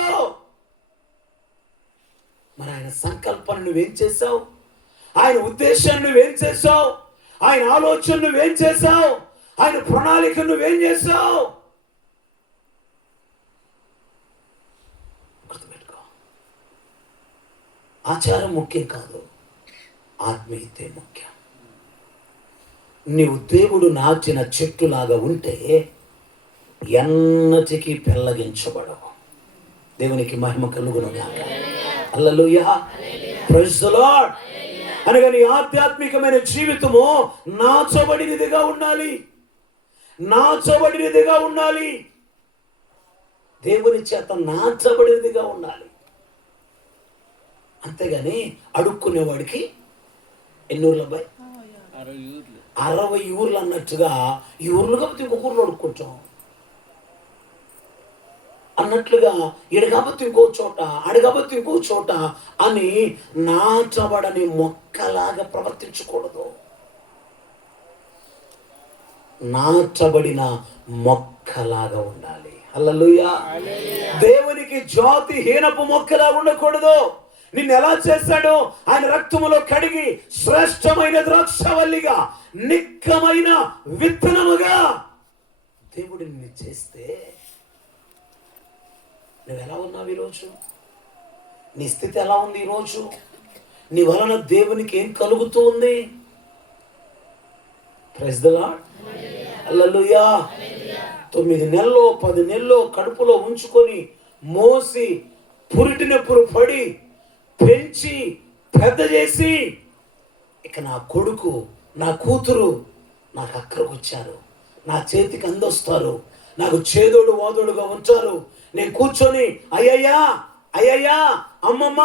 మరి ఆయన సంకల్పాన్ని నువ్వేం చేశావు? ఆయన ఉద్దేశాన్ని నువ్వేం చేశావు? ఆయన ఆలోచన నువ్వేం చేశావు? ఆయన ప్రణాళిక నువ్వేం చేశావు? గుర్తుపెట్టుకో, ఆచారం ముఖ్యం కాదు, ఆత్మీయతే ముఖ్యం. నీవు దేవుడు నాచిన చెట్టులాగా ఉంటే ఎన్నటికీ పెళ్ళగించబడవు. దేవునికి మహిమ కలుగునుగాక. హల్లెలూయా. Praise the lord. అనగా నీ ఆధ్యాత్మికమైన జీవితము నాచబడినదిగా ఉండాలి, దేవుని చేత నాచబడినదిగా ఉండాలి. అంతేగాని అడుక్కునేవాడికి ఎన్ని ఊర్లు అబ్బాయి? 60 ఊర్లు అన్నట్టుగా, ఈ ఊర్లు కాబట్టి ఇంకొక ఊర్లో అడుక్కుంటాం అన్నట్లుగా, ఈడ కాబట్టి ఇంకో చోట, ఆడ కాబట్టి ఇంకో చోట అని నాచబడని మొక్కలాగా ప్రవర్తించకూడదు. నాటబడిన మొక్కలాగా ఉండాలి. హల్లెలూయా. దేవునికి జాతిహీనపు మొక్కలా ఉండకూడదు. నిన్ను ఎలా చేశాడో ఆయన రక్తములో కడిగి శ్రేష్టమైన ద్రాక్షవల్లిగా, నిక్కమైన విత్తనముగా దేవుడు నిన్ను చేస్తే నువ్వు ఎలా ఉన్నావు ఈరోజు? నీ స్థితి ఎలా ఉంది ఈరోజు? నీ వలన దేవునికి ఏం కలుగుతూ ఉంది? Praise the lord. హల్లెలూయా. 9 నెలలు 10 నెలలు కడుపులో ఉంచుకొని మోసి పురిటినప్పుడు పడి పెంచి పెద్ద చేసి, ఇక నా కొడుకు నా కూతురు నాకు అక్కడికి వచ్చారు, నా చేతికి అందొస్తారు, నాకు చేదోడు వాదోడుగా ఉంటారు. నేను కూర్చొని అయ్యయ్యా అయ్యయ్యా అమ్మమ్మ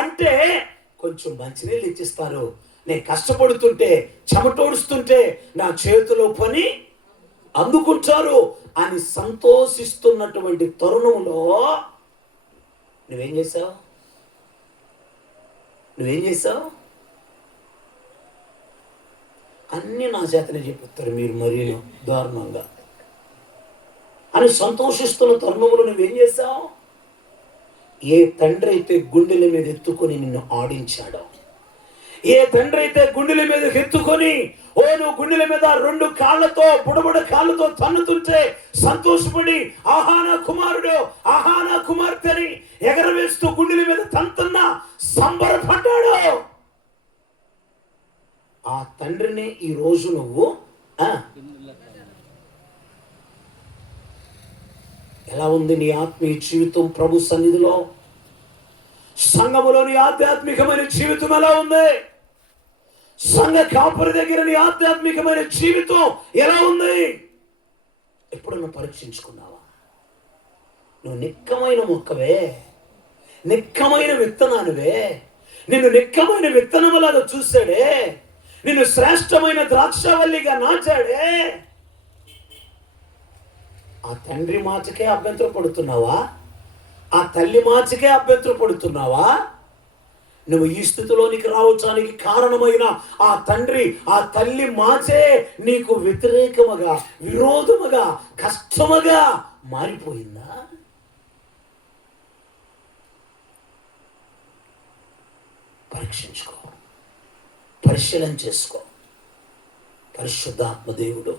అంటే కొంచెం మంచినీళ్ళు ఇచ్చిస్తారు. నేను కష్టపడుతుంటే చెమటోడుస్తుంటే నా చేతిలో పని అందుకుంటారు అని సంతోషిస్తున్నటువంటి తరుణంలో నువ్వేం చేశావు? అన్నీ నా చేతనే చెప్తారు మీరు మరీ దారుణంగా అని సంతోషిస్తున్న తరుణంలో నువ్వేం చేశావు? ఏ తండ్రి అయితే గుండెల మీద ఎత్తుకొని నిన్ను ఆడించాడో, ఏ తండ్రి అయితే గుండెల మీద ఎత్తుకొని నువ్వు గుండెల మీద 2 కాళ్ళతో బుడబుడ కాళ్ళతో తన్నుతుంటే సంతోషపడి ఆహానా కుమారుడు ఆహానా కుమార్తెని ఎగరవేస్తూ గుండెల మీద తంతున్నా సంబరపడ్డాడు. ఆ తండ్రిని ఈ రోజు నువ్వు ఎలా ఉంది నీ ఆత్మీయ జీవితం? ప్రభు సన్నిధిలో సంఘములోని ఆధ్యాత్మికమైన జీవితం ఎలా ఉంది? సంఘ కాపురి దగ్గర నీ ఆధ్యాత్మికమైన జీవితం ఎలా ఉంది? ఎప్పుడన్నా పరీక్షించుకున్నావా? నువ్వు నిక్కమైన మొక్కవే, నిక్కమైన విత్తనానివే. నిన్ను నిక్కమైన విత్తనములాగా చూశాడే, నిన్ను శ్రేష్టమైన ద్రాక్షవల్లిగా నాచాడే. ఆ తండ్రి మాటకే అభ్యంతరం పడుతున్నావా? ఆ తల్లి మాటకే అభ్యంతరం పడుతున్నావా? నువ్వు ఈ స్థితిలోనికి రావడానికి కారణమైన ఆ తండ్రి ఆ తల్లి మాచే నీకు వ్యతిరేకముగా, విరోధముగా, కష్టముగా మారిపోయిందా? పరీక్షించుకో, పరిశీలన చేసుకో. పరిశుద్ధాత్మ దేవుడు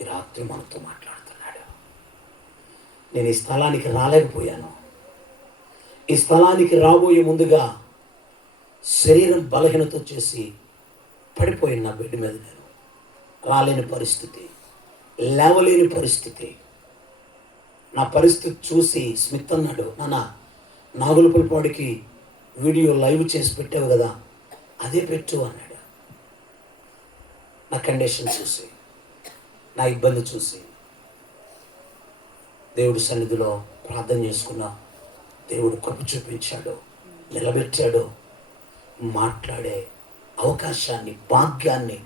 ఈ రాత్రి మనతో మాట్లాడుతున్నాడు. నేను ఈ స్థలానికి రాలేకపోయాను. ఈ స్థలానికి రాబోయే ముందుగా శరీరం బలహీనత చేసి పడిపోయిన నా బెడ్ మీద నేను రాలేని పరిస్థితి, లేవలేని పరిస్థితి. నా పరిస్థితి చూసి స్మిత్ అన్నాడు, నాన్న నాగులపల్లిపాడికి వీడియో లైవ్ చేసి పెట్టావు కదా, అదే పెట్టు అన్నాడు. నా కండిషన్ చూసి, నా ఇబ్బంది చూసి దేవుడి సన్నిధిలో ప్రార్థన చేసుకున్నా. దేవుడు కృప చూపించాడు, నిలబెట్టాడు. మాట్లాడే అవకాశాన్ని, భాగ్యాన్ని,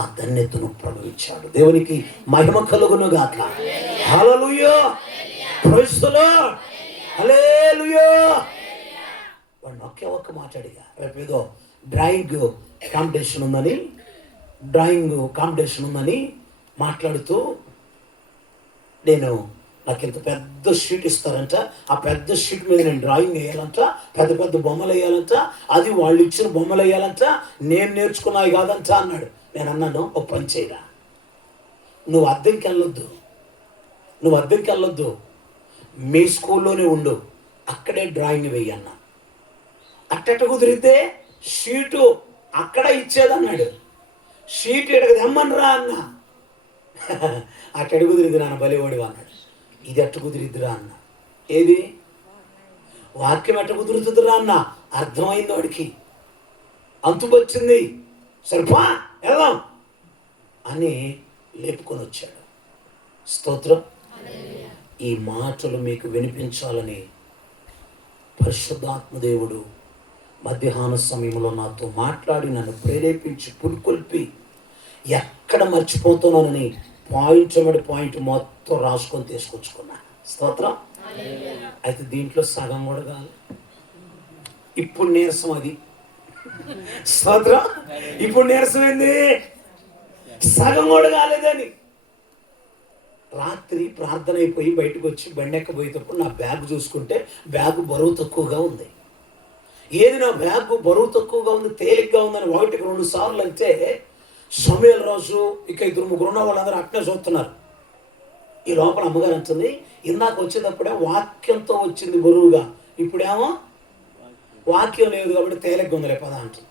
ఆ ధన్యతను ప్రభువించాడు. దేవునికి మహిమ కలుగును గాక. హల్లెలూయా, ప్రైజ్ ది లార్డ్, హల్లెలూయా. వాడు ఒక్క మాట్లాడిగా రేపు ఏదో డ్రాయింగ్ కాంపిటీషన్ ఉందని మాట్లాడుతూ, నాకు ఇంత పెద్ద షీట్ ఇస్తారంట, ఆ పెద్ద షీట్ మీద నేను డ్రాయింగ్ వేయాలంట, పెద్ద పెద్ద బొమ్మలు వేయాలంట, అది వాళ్ళు ఇచ్చిన బొమ్మలు వేయాలంట, నేను నేర్చుకున్నాయి కాదంట అన్నాడు. నేను అన్నాను, ఒక పని చేయరా, నువ్వు అద్దెకి వెళ్ళొద్దు, మీ స్కూల్లోనే ఉండు, అక్కడే డ్రాయింగ్ వేయన్నా. అట్టట కుదిరితే షీటు అక్కడ ఇచ్చేదన్నాడు. షీట్ ఎడగ తెమ్మనరా అన్న. అట్టడి కుదిరిద్ది నాన్న, బలివాడు అన్నాడు. ఇది ఎట్ట కుదిరిద్దురా అన్న. ఏది వాక్యం ఎట్ట కుదురుతుందిరా అన్న. అర్థమైంది వాడికి, అంతుకొచ్చింది. సరిపా వెళ్దాం అని లేపుకొని వచ్చాడు. స్తోత్రం. ఈ మాటలు మీకు వినిపించాలని పరిశుద్ధాత్మదేవుడు మధ్యాహ్న సమయంలో నాతో మాట్లాడి నన్ను ప్రేరేపించి పురుకొల్పి ఎక్కడ మర్చిపోతున్నానని పాయింట్ మొత్తం రాసుకొని తీసుకొచ్చుకున్నా. స్తోత్రం. అయితే దీంట్లో సగం కూడా కాదు. ఇప్పుడు నీరసం అది. స్తోత్రం. ఇప్పుడు నీరసం ఏంది? సగం కూడా కాలేదని. రాత్రి ప్రార్థన అయిపోయి బయటకు వచ్చి బండెక్కబోయేటప్పుడు నా బ్యాగ్ చూసుకుంటే బ్యాగ్ బరువు తక్కువగా ఉంది. ఏది నా బ్యాగ్ బరువు తక్కువగా ఉంది, తేలిగ్గా ఉందని 1-2 సార్లు అంటే సమూయేలు రాజు ఇక 2-3 ఉన్న వాళ్ళందరూ అట్నే చూస్తున్నారు. ఈ లోపల అమ్మగారు అంటుంది, ఇందాక వచ్చేటప్పుడే వాక్యంతో వచ్చింది బరువుగా, ఇప్పుడేమో వాక్యం లేదు కాబట్టి తేలిగ్గా ఉందిలే పద అంటుంది.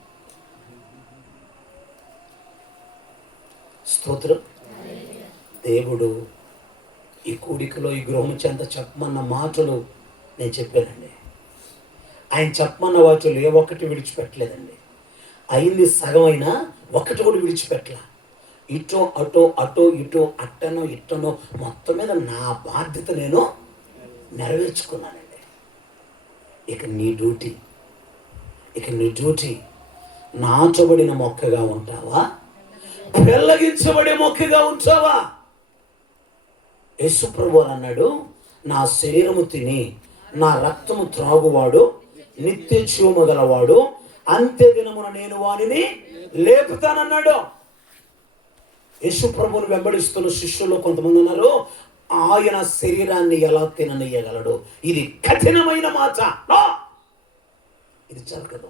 స్తోత్రం. దేవుడు ఈ కూడికలో ఈ గృహం చెంత చెప్పమన్న మాటలు నేను చెప్పానండి. ఆయన చెప్పమన్న వాటిలో ఏ ఒక్కటి విడిచిపెట్టలేదండి. అయింది సగమైనా ఒకటి కూడా విడిచిపెట్టలా. ఇటో అటో అటో ఇటో అట్టనో ఇట్టనో మొత్తం మీద నా బాధ్యత నేను నెరవేర్చుకున్నానండి. ఇక నీ డ్యూటీ నాచబడిన మొక్కగా ఉంటావా, పెళ్ళగించబడే మొక్కగా ఉంటావా? యేసు ప్రభువు అన్నాడు, నా శరీరము తిని నా రక్తము త్రాగువాడు నిత్య జీవము గలవాడు, అంత్య దినమున నేను వానిని లేపుతానన్నాడు. యేసు ప్రభువుని వెంబడిస్తున్న శిష్యుల్లో కొంతమంది ఉన్నారు, ఆయన శరీరాన్ని ఎలా తిననీయగలడు? ఇది కఠినమైన మాట, ఇది జరగదు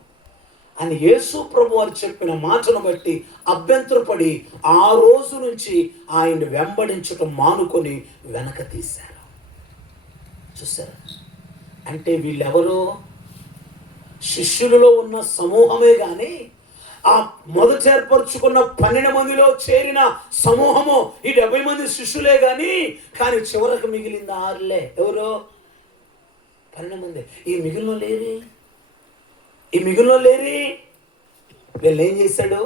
అని యేసు ప్రభు వారు చెప్పిన మాటను బట్టి అభ్యంతరపడి ఆ రోజు నుంచి ఆయన్ని వెంబడించటం మానుకొని వెనక తీశారు. చూసారా? అంటే వీళ్ళెవరో శిష్యులలో ఉన్న సమూహమే కానీ ఆ మొదట ఏర్పరచుకున్న 12 మందిలో చేరిన సమూహము ఈ 70 మంది శిష్యులే కానీ చివరకు మిగిలింది 6లే. ఎవరో 12 మంది. ఈ మిగిలిన లేరి వీళ్ళు ఏం చేశాడు?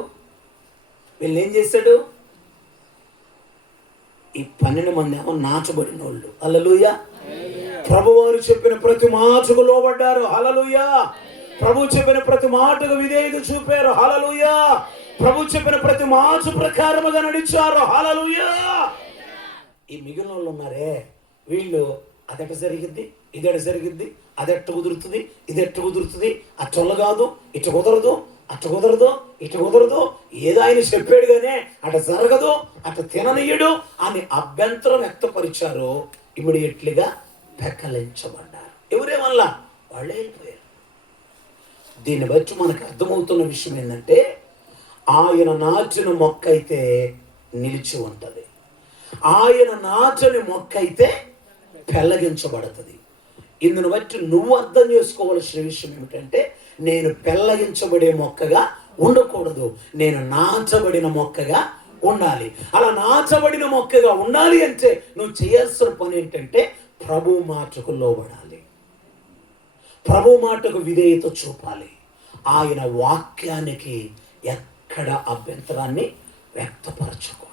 ఈ 12 మంది ఏమో నాచబడిన వాళ్ళు. హల్లెలూయా. ప్రభువారు చెప్పిన ప్రతి మాటకు లోబడ్డారు. హల్లెలూయా. ప్రభు చెప్పిన ప్రతి మాటకు విధేయత చూపారు. హల్లెలూయా. ప్రభు చెప్పిన ప్రతి మాట ప్రకారముగా నడిచారు. హల్లెలూయా. ఈ మిగిలిన వాళ్ళు ఉన్నారే, వీళ్ళు అదెట జరిగింది, ఇదెట జరిగింది, అదెట్ట కుదురుతుంది, ఇదెట్ట కుదురుతుంది, అట్టొల్ల కాదు, ఇటు కుదరదు, అట్ట కుదరదు, ఇటు కుదరదు, ఏదో ఆయన చెప్పాడు కానీ అట జరగదు, అట తిననీయుడు అని అభ్యంతరం వ్యక్తపరిచారు. ఇమ్మీడియట్లీగా పెక్కలించబడ్డారు. ఎవరేమల్లా? వాళ్ళే వెళ్ళిపోయారు. దీన్ని బట్టి మనకు అర్థమవుతున్న విషయం ఏంటంటే, ఆయన నాటిన మొక్క అయితే నిలిచి ఉంటుంది, ఆయన నాటని మొక్క అయితే పెళ్ళగించబడుతుంది. ఇందును బట్టి నువ్వు అర్థం చేసుకోవాల్సిన విషయం ఏమిటంటే, నేను పెళ్ళగించబడే మొక్కగా ఉండకూడదు, నేను నాచబడిన మొక్కగా ఉండాలి. అలా నాచబడిన మొక్కగా ఉండాలి అంటే నువ్వు చేయాల్సిన పని ఏంటంటే, ప్రభు మాటకు లోబడాలి, ప్రభు మాటకు విధేయత చూపాలి, ఆయన వాక్యానికి ఎక్కడ అభ్యంతరాన్ని వ్యక్తపరచకూడదు,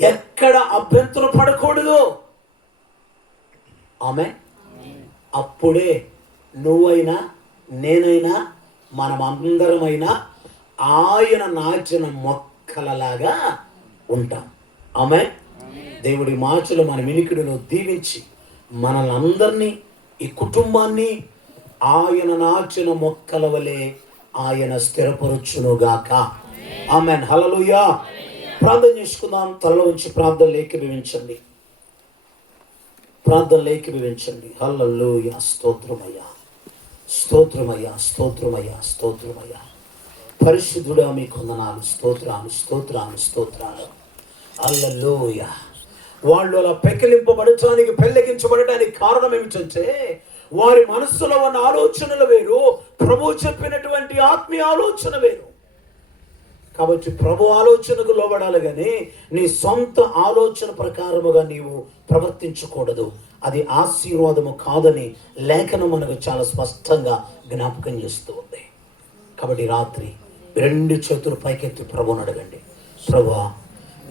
ఎక్కడ అభ్యంతరం పడకూడదు. ఆమె అప్పుడే నువ్వైనా నేనైనా మనమందరమైనా ఆయన నాచిన మొక్కలలాగా ఉంటాం. ఆమె దేవుడి మాటలు మన వినికిడిలో దీవించి మనల్ని అందరినీ, ఈ కుటుంబాన్ని ఆయన నాచిన మొక్కల వలె ఆయన స్థిరపరచునుగాక. ఆమెన్. హల్లెలూయా. ప్రార్థన చేసుకుందాం. తలలో ఉంచి ప్రార్థనలు ఏకీభవించండి. హల్లెలూయా. స్తోత్రమయ్యా, స్తోత్రమయ్యా, స్తోత్రమయ్యా, స్తోత్రమయ్యా. పరిశుద్ధుడా మీకు వందనాలు, స్తోత్రాలు. హల్లెలూయా. వాళ్ళు అలా పెకిలింపబడటానికి, పెళ్ళగించబడటానికి కారణం ఏమిటంటే, వారి మనస్సులో ఉన్న ఆలోచనలు వేరు, ప్రభు చెప్పినటువంటి ఆత్మీయ ఆలోచన వేరు. కాబట్టి ప్రభు ఆలోచనకు లోబడాలి కానీ నీ సొంత ఆలోచన ప్రకారముగా నీవు ప్రవర్తించకూడదు. అది ఆశీర్వాదము కాదని లేఖనం మనకు చాలా స్పష్టంగా జ్ఞాపకం చేస్తూ ఉంది. కాబట్టి రాత్రి 2 చేతులు పైకెత్తి ప్రభుని అడగండి. ప్రభువా,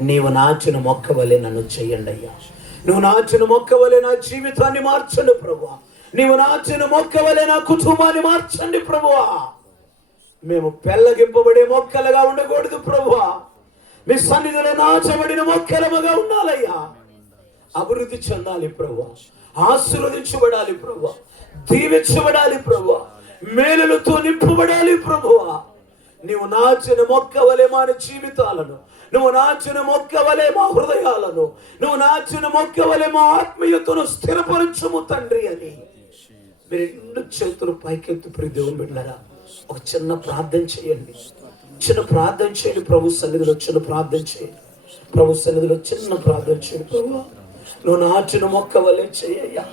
నీవు నాచిన మొక్క వలె నన్ను చెయ్యండి అయ్యా. నువ్వు నాచిన మొక్క వలె నా జీవితాన్ని మార్చండి ప్రభువా. నీవు నాచిన మొక్క వలె నా కుటుంబాన్ని మార్చండి ప్రభువా. మేము పెళ్ళగింపబడే మొక్కలుగా ఉండకూడదు ప్రభువా. మీ సన్నిధిలో నాచబడిన మొక్కలముగా ఉండాలయ్యా. అభివృద్ధి చెందాలి ప్రభువా, ఆశీర్వదించబడాలి ప్రభువా, దీవించబడాలి ప్రభువా, మేలులతో నింపబడాలి ప్రభువా. నీవు నాచిన మొక్క వలె మా జీవితాలను, నువ్వు నాచిన మొక్క వలె మా హృదయాలను, నువ్వు నాచిన మొక్క వలె మా ఆత్మీయతను స్థిరపరచుము తండ్రి అని మీరు 2 చేతులు పైకెత్తి ప్రియ దేవుని బిడ్డలారా ఒక చిన్న ప్రార్థన చేయండి. చిన్న ప్రార్థన చేయండి. ప్రభు సన్నిధిలో చిన్న ప్రార్థన చేయండి. ప్రభు సన్నిధిలో చిన్న ప్రార్థన చేయండి. ప్రభు నువ్వు నాచిన మొక్క వలె చేయ్యా.